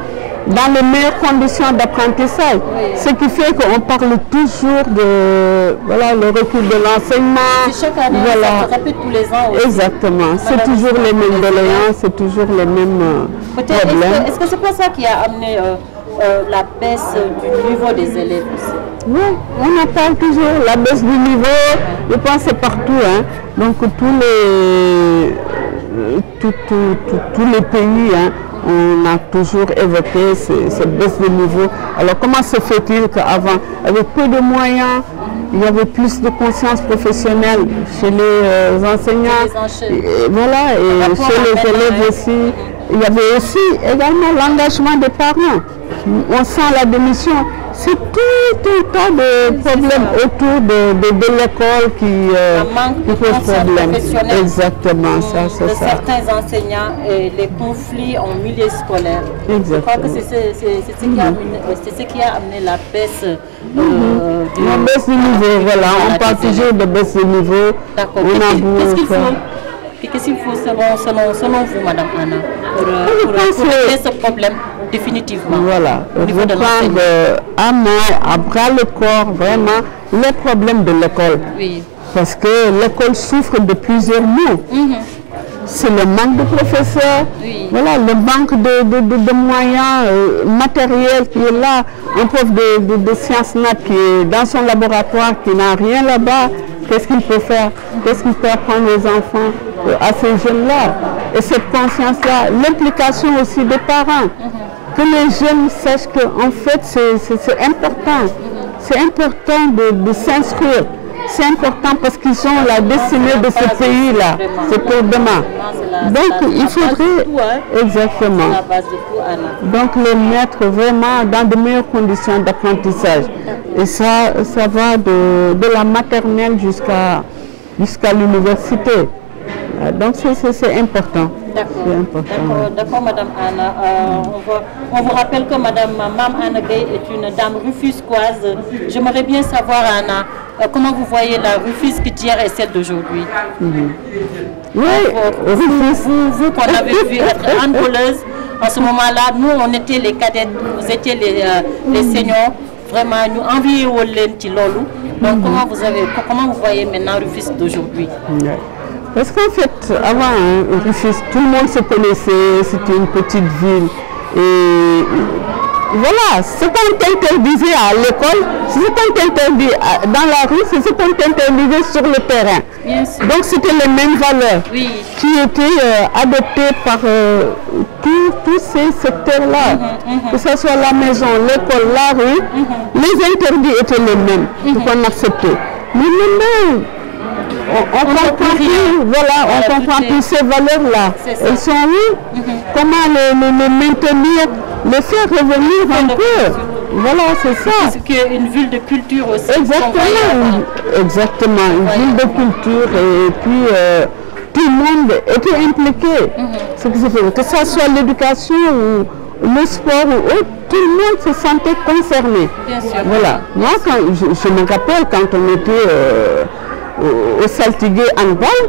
dans les meilleures conditions d'apprentissage? Ce qui fait qu'on parle toujours de le recul de l'enseignement. Chaque année, ça se répète tous les ans aussi. Exactement, c'est toujours les mêmes doléances, c'est toujours les mêmes problèmes. Est-ce que c'est pas ça qui a amené la baisse du niveau des élèves aussi? Oui, on en parle toujours, la baisse du niveau, je pense que c'est partout. Hein. Donc tous les pays, hein, on a toujours évoqué cette baisse de niveau. Alors comment se fait-il qu'avant, avec peu de moyens, il y avait plus de conscience professionnelle chez les enseignants, et chez les élèves aussi. Il y avait aussi également l'engagement des parents. On sent la démission. C'est tout un tas de problèmes autour de l'école qui pose problème. Exactement, ça c'est ça. Certains enseignants et les conflits en milieu scolaire. Exactement. Je crois que c'est ce qui a amené la baisse la baisse du niveau, voilà. On parle toujours de baisse du niveau. D'accord. Qu'est-ce qu'il faut selon vous, Madame Anna, pour régler ce problème définitivement? Voilà, reprendre à main, à bras le corps, vraiment, les problèmes de l'école. Oui. Parce que l'école souffre de plusieurs maux. c'est le manque de professeurs, Oui. voilà, le manque de moyens matériels qui est là. Un prof de sciences nat qui est dans son laboratoire, qui n'a rien là-bas, qu'est-ce qu'il peut faire? Qu'est-ce qu'il peut apprendre aux enfants, à ces jeunes-là? Et cette conscience-là, l'implication aussi des parents, que les jeunes sachent qu'en fait c'est important. C'est important de s'inscrire. C'est important parce qu'ils sont la destinée de ce pays-là. C'est pour demain. Donc il faudrait exactement. Donc les mettre vraiment dans de meilleures conditions d'apprentissage. Et ça va de la maternelle jusqu'à l'université. Donc c'est important. D'accord, Madame Anna. On vous rappelle que Madame Mam Anna Gueye est une dame rufisquoise. J'aimerais bien savoir, Anna, comment vous voyez la Rufisque d'hier et celle d'aujourd'hui? Oui, vous qu'on avait vu être handballeuse, en ce moment-là, nous on était les cadettes, vous étiez les seniors. Vraiment, nous envions les lolo. Donc comment vous voyez maintenant Rufisque d'aujourd'hui? Parce qu'en fait, avant, Rufisque, tout le monde se connaissait, c'était une petite ville. Et voilà, ce qu'on t'interdisait à l'école, ce qu'on t'interdit dans la rue, c'est ce qu'on t'interdisait sur le terrain. Donc c'était les mêmes valeurs qui étaient adoptées par tous ces secteurs-là. Que ce soit la maison, l'école, la rue, les interdits étaient les mêmes qu'on acceptait. Mais maintenant, on comprend plus, voilà, on comprend plus ces valeurs-là. Elles sont où? Comment les maintenir, les faire revenir un peu. Voilà, c'est ça. C'est une ville de culture aussi. Exactement, une ville de culture et puis tout le monde était impliqué. Ce qui se fait, que ce soit l'éducation ou le sport ou autre, tout le monde se sentait concerné. Bien sûr. Voilà. Moi, je me rappelle quand on était au Saltigué handball,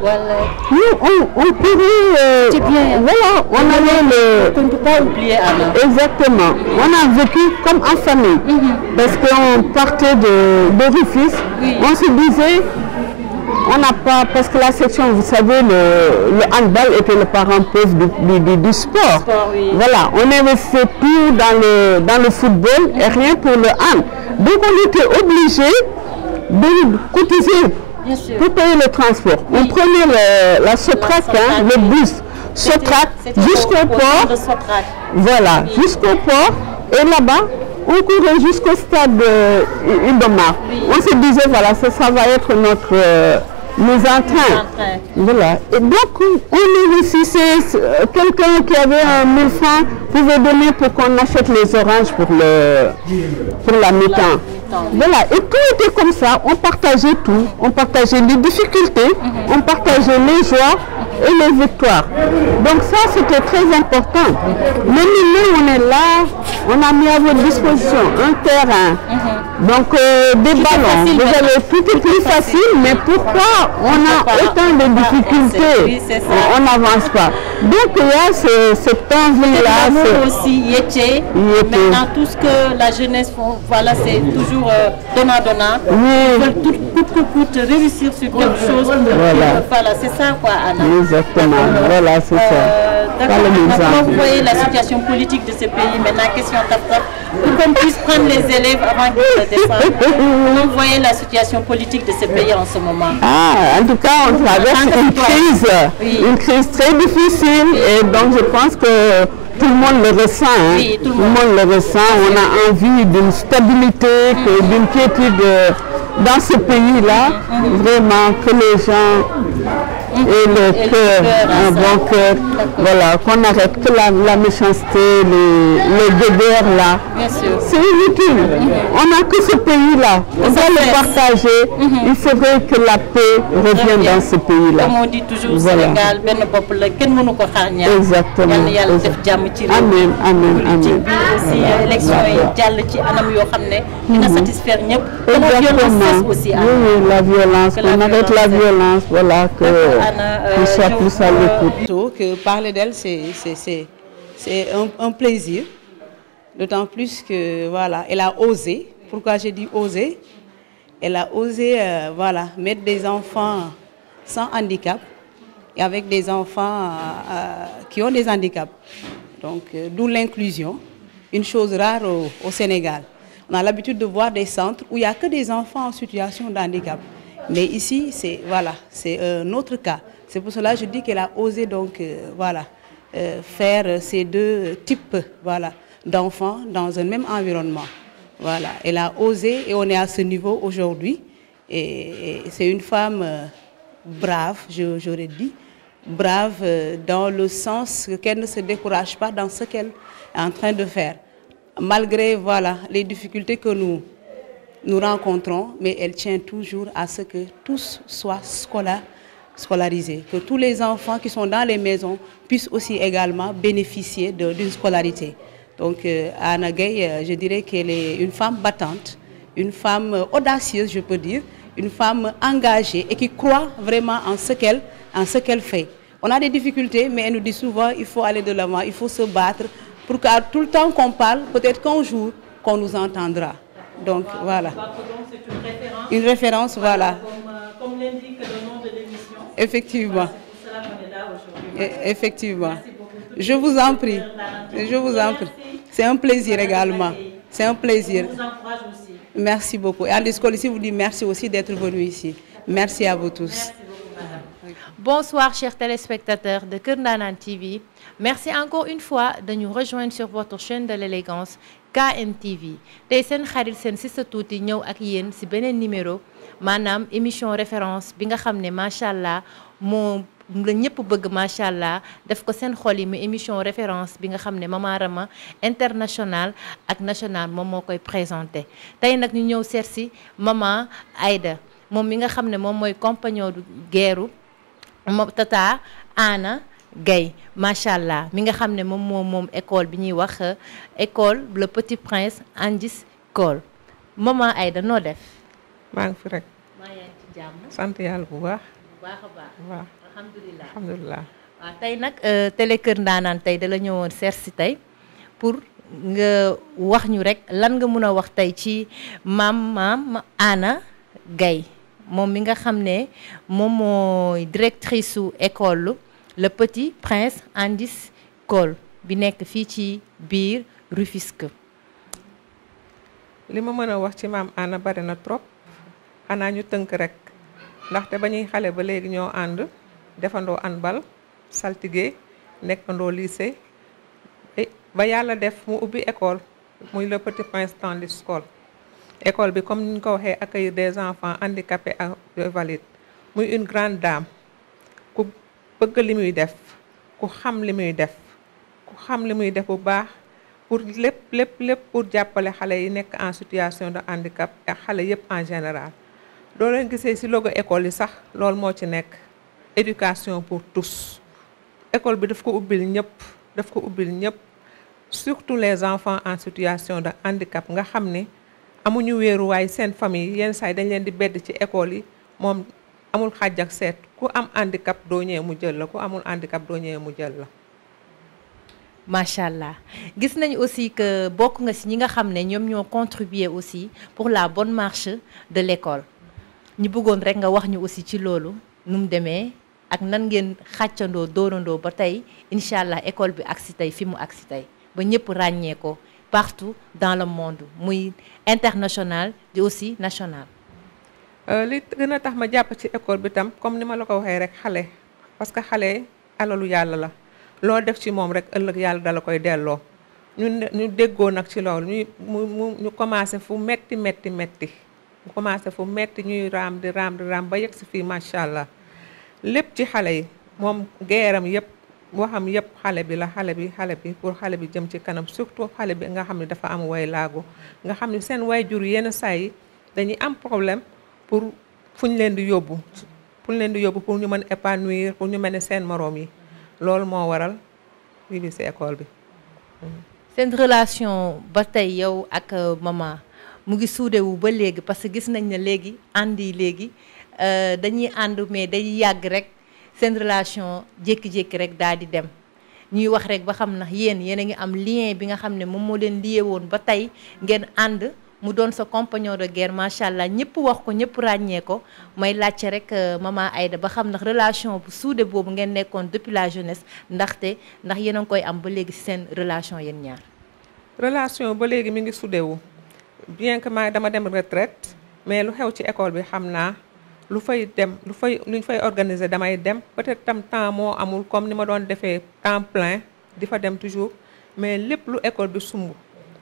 nous on courait, voilà, on avait le... On ne peut pas oublier Anna. Exactement, on a vécu comme en famille, parce qu'on partait de Rufisque, on se disait, on n'a pas, parce que la section, vous savez, le handball était le parent pauvre du sport. Voilà, on investissait tout dans le football et rien pour le hand. Donc on était obligé de cotiser pour payer le transport. On prenait la Sotrac, le bus Sotrac jusqu'au port. Voilà, jusqu'au port. Et là-bas, on courait jusqu'au stade Indomar. On se disait, voilà, ça va être notre mise en train. Voilà. Et donc, on investissait, quelqu'un qui avait 1000 francs pouvait donner pour qu'on achète les oranges pour la mi-temps. Voilà, et tout était comme ça, on partageait tout, on partageait les difficultés, on partageait les joies et les victoires. Donc ça, c'était très important. Mais nous, on est là, on a mis à votre disposition un terrain, donc des ballons. Vous avez tout est plus facile, mais pourquoi on a autant de difficultés? On n'avance pas. Donc il y a cette envie-là. Aussi, maintenant tout ce que la jeunesse font, voilà, c'est toujours donnant. Ils veulent tout coûte réussir sur quelque chose. Voilà, c'est ça quoi, Anna. Exactement, voilà, c'est ça. Comment vous voyez la situation politique de ce pays maintenant, question tap-tap, pour qu'on puisse prendre les élèves avant qu'ils se descendent? Comment vous voyez la situation politique de ce pays en ce moment? En tout cas, on traverse une crise très difficile et donc je pense que tout le monde le ressent. Tout le monde le ressent. On a envie d'une stabilité, d'une quiétude dans ce pays-là. Vraiment que les gens aient le cœur, un bon cœur. Voilà, qu'on arrête que la méchanceté, les guéguerres là. C'est inutile. On n'a que ce pays-là. On doit le partager. Il faudrait que la paix revienne dans ce pays-là. Comme on dit toujours, Sénégal, ben peuple, quel monde ko xarña. Exactement. Amen, amen, amen. Aussi élection yi jall ci anam yo xamné dina satisfaire ñep. Exactement. Aussi, oui, la violence, qu'on arrête la violence, voilà, que soit plus à l'écoute. Que parler d'elle, c'est un plaisir, d'autant plus que, voilà, elle a osé. Pourquoi j'ai dit oser? Elle a osé, voilà, mettre des enfants sans handicap et avec des enfants qui ont des handicaps. Donc, d'où l'inclusion, une chose rare au Sénégal. On a l'habitude de voir des centres où il n'y a que des enfants en situation de handicap. Mais ici, c'est un autre cas. C'est pour cela que je dis qu'elle a osé donc, faire ces deux types d'enfants dans un même environnement. Voilà, elle a osé et on est à ce niveau aujourd'hui. Et c'est une femme brave, j'aurais dit, brave dans le sens qu'elle ne se décourage pas dans ce qu'elle est en train de faire. Malgré les difficultés que nous rencontrons, mais elle tient toujours à ce que tous soient scolarisés, que tous les enfants qui sont dans les maisons puissent aussi également bénéficier d'une scolarité. Donc Anna Gaye, je dirais qu'elle est une femme battante, une femme audacieuse, je peux dire, une femme engagée et qui croit vraiment en ce qu'elle fait. On a des difficultés, mais elle nous dit souvent il faut aller de l'avant, il faut se battre pour qu'à tout le temps qu'on parle, peut-être qu'un jour, qu'on nous entendra. Donc voilà. C'est une référence. Une référence, voilà. Comme l'indique le nom de l'émission. Effectivement. C'est pour cela qu'on est là aujourd'hui. Effectivement. Merci beaucoup. Je vous en prie. Je vous en prie. C'est un plaisir également. C'est un plaisir. Je vous encourage aussi. Merci beaucoup. Et Andescol ici vous dit merci aussi d'être venu ici. Merci à vous tous. Merci beaucoup, madame. Bonsoir chers téléspectateurs de Keur Ndanane TV. Merci encore une fois de nous rejoindre sur votre chaîne de l'élégance KMTV. Tey seen xarit seen Sista Tuuti ñëw ak yéen ci beneen numéro maanaam émission référence bi nga xam ne macha allah moo la ñëpp bëgg macha allah def ko seen xol yi mu émission référence bi nga xam ne Mama Rama international ak national moom moo koy présenté. Tey nag ñu ñëw seet ci Mama Aïda moom mi nga xam ne moom mooy compagnon du guerre moom Tata Anna Gaye macha allah mi nga xam ne moom école bi ñuy wax école Le Petit Prince Andis Cole. Mama Aïda noo def. maa ngi fi rek. maa ngi ci jàmm. sant yàlla bu baax. bu baax a baax. waaw alhamdulilah alhamdulilah. waaw tey nag télé Keur Ndanane tey da la ñëwoon seet si tey pour nga wax ñu rek lan nga mën a wax tey ci maam Anna Gaye moom mi nga xam ne moom mooy directrice su école Le Petit Prince Andis Cole bi nekk fii ci biir Rufisque. li ma mën a wax ci maam Anna bari na trop xanaa ñu tënk rek ndaxte ba ñuy xale ba léegi ñoo ànd defandoo handball saltige nekkandoo lycée ba yàlla def mu ubbi école muy Le Petit Prince Andis Cole. école bi comme ni ñu ko waxee accueillir des enfants handicapés ak invalides muy une grande dame ku bëgg li muy def ku xam li muy def bu baax pour lépp pour jàppale xale yi nekk en situation de handicap ak xale yépp en général. doo leen gisee ci logo école yi sax loolu moo ci nekk éducation pour tous. école bi daf ko ubbil ñëpp surtout les enfants en situation de handicap nga xam ne amuñu wéeruwaay seen famille yenn saa yi dañ leen di bedd ci école yi moom amul xàjj ak seet ku am handicap doo ñëwee mu jël la ku amul handicap doo ñëwee mu jël la. macha allah gis nañu aussi que bokk nga ci ñi nga xam ne ñoom ñoo contribuer aussi pour la bonne marche de l'école ñu bëggoon rek nga wax ñu aussi ci loolu nu mu demee ak nan ngeen xàccandoo dóorandoo ba tey incha allah école bi agsi tey fi mu agsi tey ba ñëpp ràññee ko partout dans le monde muy international di aussi national. li gën a tax ma jàpp ci école bi tam comme ni ma la ko waxee rek xale parce que xale alalu yàlla la loo def ci moom rek ëllëg yàlla dala koy delloo ñu déggoo nag ci loolu ñu commencé fu metti ñu commencé fu metti ñuy raam di raam ba yegg si fii macha allah lépp ci xale yi moom geeram yëpp waxam yëpp xale bi pour xale bi jëm ci kanam surtout xale bi nga xam ne dafa am way laago nga xam ne seen way jur yenn saa yi dañuy am problème pour fu ñu leen di yóbbu pour ñu mën épanouir pour ñu mel ne seen moroom yi loolu moo waral bi ci école bi. seen relation ba tey yow ak maman mu ngi suudewu ba léegi parce que gis nañ ne léegi ànd yi léegi dañuy ànd mais day yàgg rek seen relation jékki-jékki rek daal di dem ñuy wax rek ba xam na yéen a ngi am lien bi nga xam ne moom moo leen lié woon ba tey ngeen ànd mu doon sa compagnon de guerre macha allah ñëpp wax ko ñëpp ràññee ko may laajte rek maman Aïda ba xam ndax relation bu suude boobu ngeen nekkoon depuis la jeunesse ndax yéen a ngi koy am ba léegi ci seen relation yéen ñaar. relation ba léegi mi ngi suudewu bien que dama dem retraite mais lu xew ci école bi xam naa luñ fay organiser damay dem peut-être tam temps moo amul comme ni ma doon defee temps plein di fa dem toujours mais lépp lu école bi sumb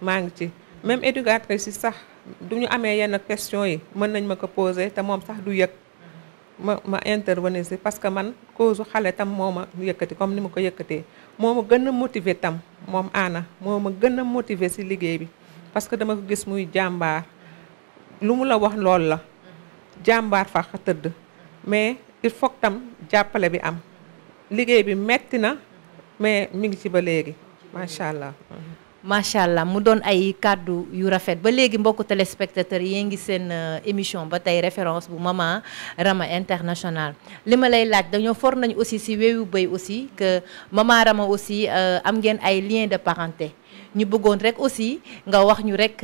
maa ngi ci. même éducatrice yi sax du ñu amee yenn question yi mën nañ ma ko poser te moom sax du yëg ma intervenir si parce que man cause xale tam moo ma yëkkati comme ni ma ko yëkkatee moo ma gën a motiver tam moom Anna moo ma gën a motiver si liggéey bi parce que dama ko gis muy jàmbaar lu mu la wax lool la jàmbaar fa tëdd mais il faut tam jàppale bi am liggéey bi metti na mais mi ngi ci ba léegi macha allah. macha allah mu doon ay kàddu yu rafet ba léegi mbokku téléspectateurs yi ngi seen émission ba tey référence bu Mama Rama International li ma lay laaj dañoo for nañ aussi ci Weewu Bëy aussi que Mama Rama aussi am ngeen ay liens de parenté ñu bëggoon rek aussi nga wax ñu rek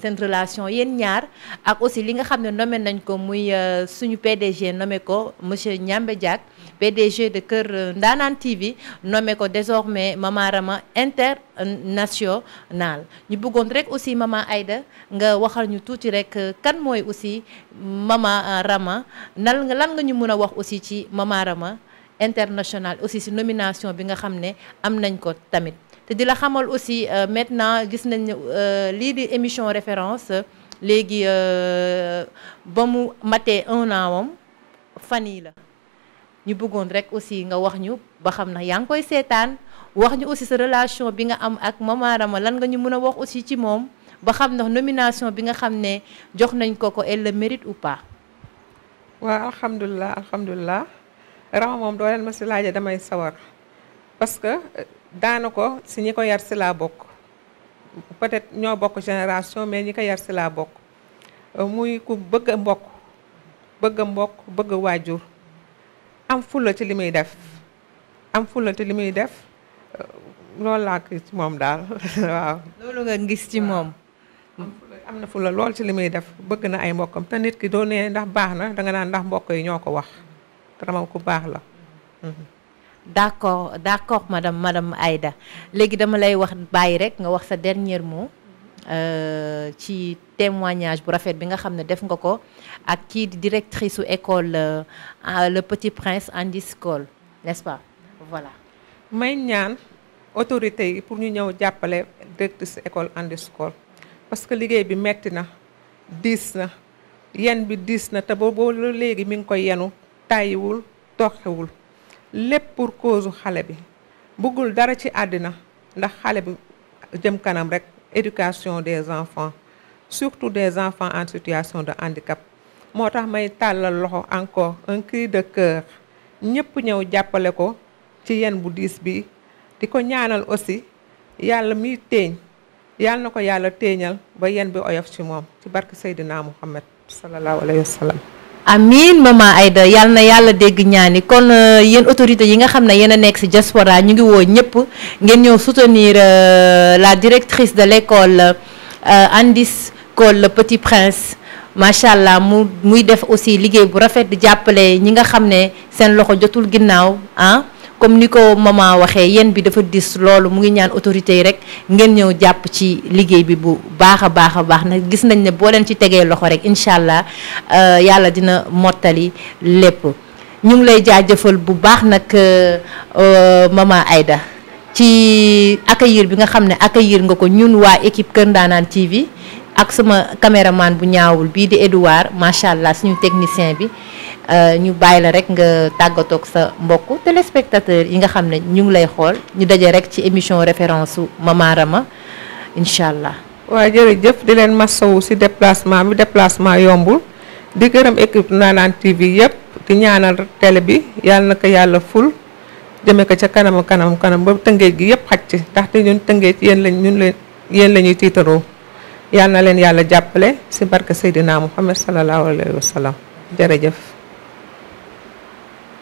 seen relation yéen ñaar ak aussi li nga xam ne nommé nañ ko muy suñu PDG nommé ko monsieur Ñambe Diack PDG de Kër Ndaanaan TV nommé ko désormais Mama Rama International ñu bëggoon rek aussi Mama Aïda nga waxal ñu tuuti rek kan mooy aussi Mama Rama lan nga ñu mën a wax aussi ci Mama Rama International aussi ci nomination bi nga xam ne am nañ ko tamit te di la xamal aussi maintenant gis nañ lii di émission référence léegi ba mu matee 1 an moom fan yii la ñu bëggoon rek aussi nga wax ñu ba xam na yaa ngi koy seetaan wax ñu aussi sa relation bi nga am ak Mama Rama lan nga ñu mën a wax aussi ci moom ba xam ndax nomination bi nga xam ne jox nañ ko elle le mérite ou pas. waaw alhamdulilah Rama moom doo leen ma si laaja damay sawar parce que daana ko si ñi ko yar si laa bokk peut-être ñoo bokk génération mais ñi ko yar si laa bokk muy ku bëgg mbokk bëgg waajur am fulla ci li muy def loolu laa gis ci moom daal waaw. loolu nga gis ci moom. am na fulla lool ci li muy def bëgg na ay mbokkam te nit ki doo nee ndax baax na danga naan ndax mbokk yi ñoo ko wax te Rama ku baax la. d'accord madame Aïda léegi dama lay wax bàyyi rek nga wax sa dernier mot ci témoignage bu rafet bi nga xam ne def nga ko ak kii di directrice su école Le Petit Prince Handi School n'est-ce pas voilà. may ñaan autorités yi pour ñu ñëw jàppale directrice école Handi School parce que liggéey bi metti na diis na yen bi diis na te boobu léegi mi ngi koy yenu tàyyiwul toxewul lépp pour cause xale bi bëggul dara ci àddina ndax xale bi jëm kanam rek éducation des enfants surtout des enfants en situation de handicap moo tax may tàllal loxo encore un cri de cœur ñëpp ñëw jàppale ko ci yen bu diis bi di ko ñaanal aussi yàlla miy téeñ yàlla na ko yàlla téeñal ba yen bi oyof ci moom ci barke Seydina Muhammad sallallahu alayhi wa sallam. amiin Mama Aïda yàlla na yàlla dégg ñaani kon yéen autorités yi nga xam ne yéen a nekk ci diaspora ñu ngi woo ñëpp ngeen ñëw soutenir la directrice de l'école Handi School Le Petit Prince macha allah muy def aussi liggéey bu rafet di jàppale ñi nga xam ne seen loxo jotul ginnaaw comme ni ko maman waxee yéen bi dafa dis loolu mu ngi ñaan autorités yi rek ngeen ñëw jàpp ci liggéey bi bu baax a baax nag gis nañ ne boo leen ci tegee loxo rek incha allah yàlla dina mottali lépp ñu ngi lay jaajëfal bu baax nag Mama Aïda ci accueillir bi nga xam ne accueillir nga ko ñun waa équipe Kër Ndaanaan TV ak sama caméraman bu ñaawul bii di Edouard macha allah suñu technicien bi ñu bàyyi la rek nga tàggatoog sa mbokku téléspectateur yi nga xam ne ñu ngi lay xool ñu daje rek ci émission référence su Mama Rama incha allah. waaw jërëjëf di leen masawu si déplacement yombul di gërëm équipe Ndaanaan TV yëpp di ñaanal télé bi yàlla na ko yàlla ful jëme ko ca kanam ba tëngéej gi yëpp xaj ci ndaxte ñun tëngéej yéen la ñuy tiitaroo yàlla na leen yàlla jàppale si barke Seydina Muhammad sallallahu alayhi wa sallam jërëjëf.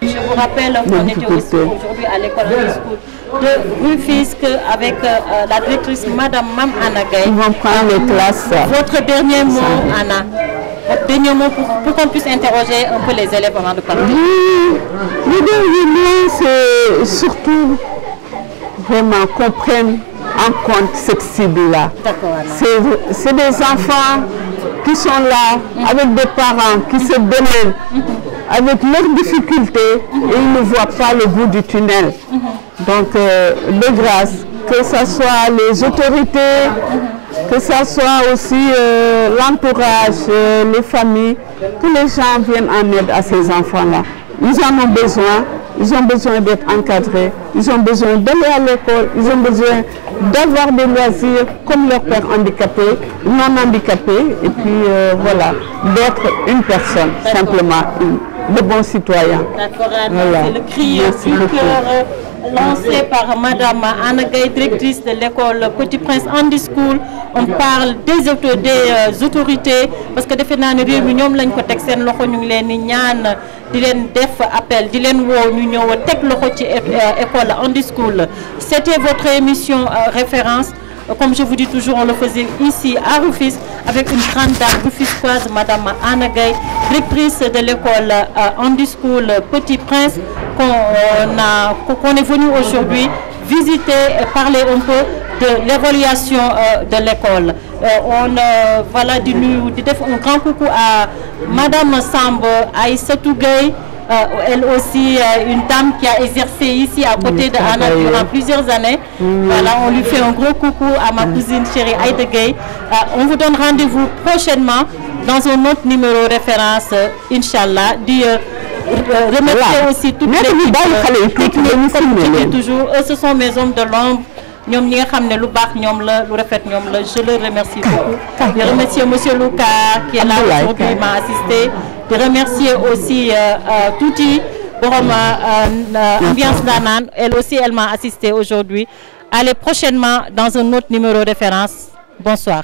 Je vous rappelle qu'on était aussi aujourd'hui à l'école Handi School de Rufisque avec la directrice Madame Mam Anna Gaye. Ils vont prendre les classes. Votre dernier mot, Anna. Votre dernier mot pour qu'on puisse interroger un peu les élèves avant de partir. Le dernier mot, c'est surtout vraiment qu'on prenne en compte cette cible-là. C'est des enfants qui sont là avec des parents qui se démènent avec leurs difficultés et ils ne voient pas le bout du tunnel. Donc, de grâce, que ce soit les autorités, que ce soit aussi l'entourage, les familles, que les gens viennent en aide à ces enfants-là. Ils en ont besoin d'être encadrés, ils ont besoin d'aller à l'école, ils ont besoin d'avoir des loisirs comme leur père handicapé, non handicapé, et puis voilà, d'être une personne, simplement, de bons citoyens. D'accord, voilà. C'est le cri du cœur lancé par Madame Anna Gaye, directrice de l'école Petit Prince Handi School. On parle des autorités parce que defe naa ne réew mi ñoom lañ ko teg seen loxo ñu ngi leen di ñaan di leen def appel di leen woo ñu ñëw a teg loxo ci école Handi School. C'était votre émission référence. Comme je vous dis toujours, on le faisait ici à Rufisque avec une grande dame rufisquoise, Madame Anna Gaye, directrice de l'école Handi School Petit Prince, qu'on est venu aujourd'hui visiter et parler un peu de l'évaluation de l'école. Voilà, un grand coucou à Madame Samb Aïssatou Gaye, elle aussi une dame qui a exercé ici à côté de Anna durant plusieurs années. Voilà, on lui fait un gros coucou à ma cousine chérie Aïda Gaye. On vous donne rendez-vous prochainement dans un autre numéro référence, Inch'Allah. Remercier aussi toute l'équipe technique, comme je dis toujours. Eux, ce sont mes hommes de l'ombre. Je le remercie beaucoup. Je remercie M. Luca qui est là aujourd'hui, m'a assisté. Je remercie aussi Touti, Ambiance Danan. Elle aussi, elle m'a assisté aujourd'hui. Allez prochainement dans un autre numéro référence. Bonsoir.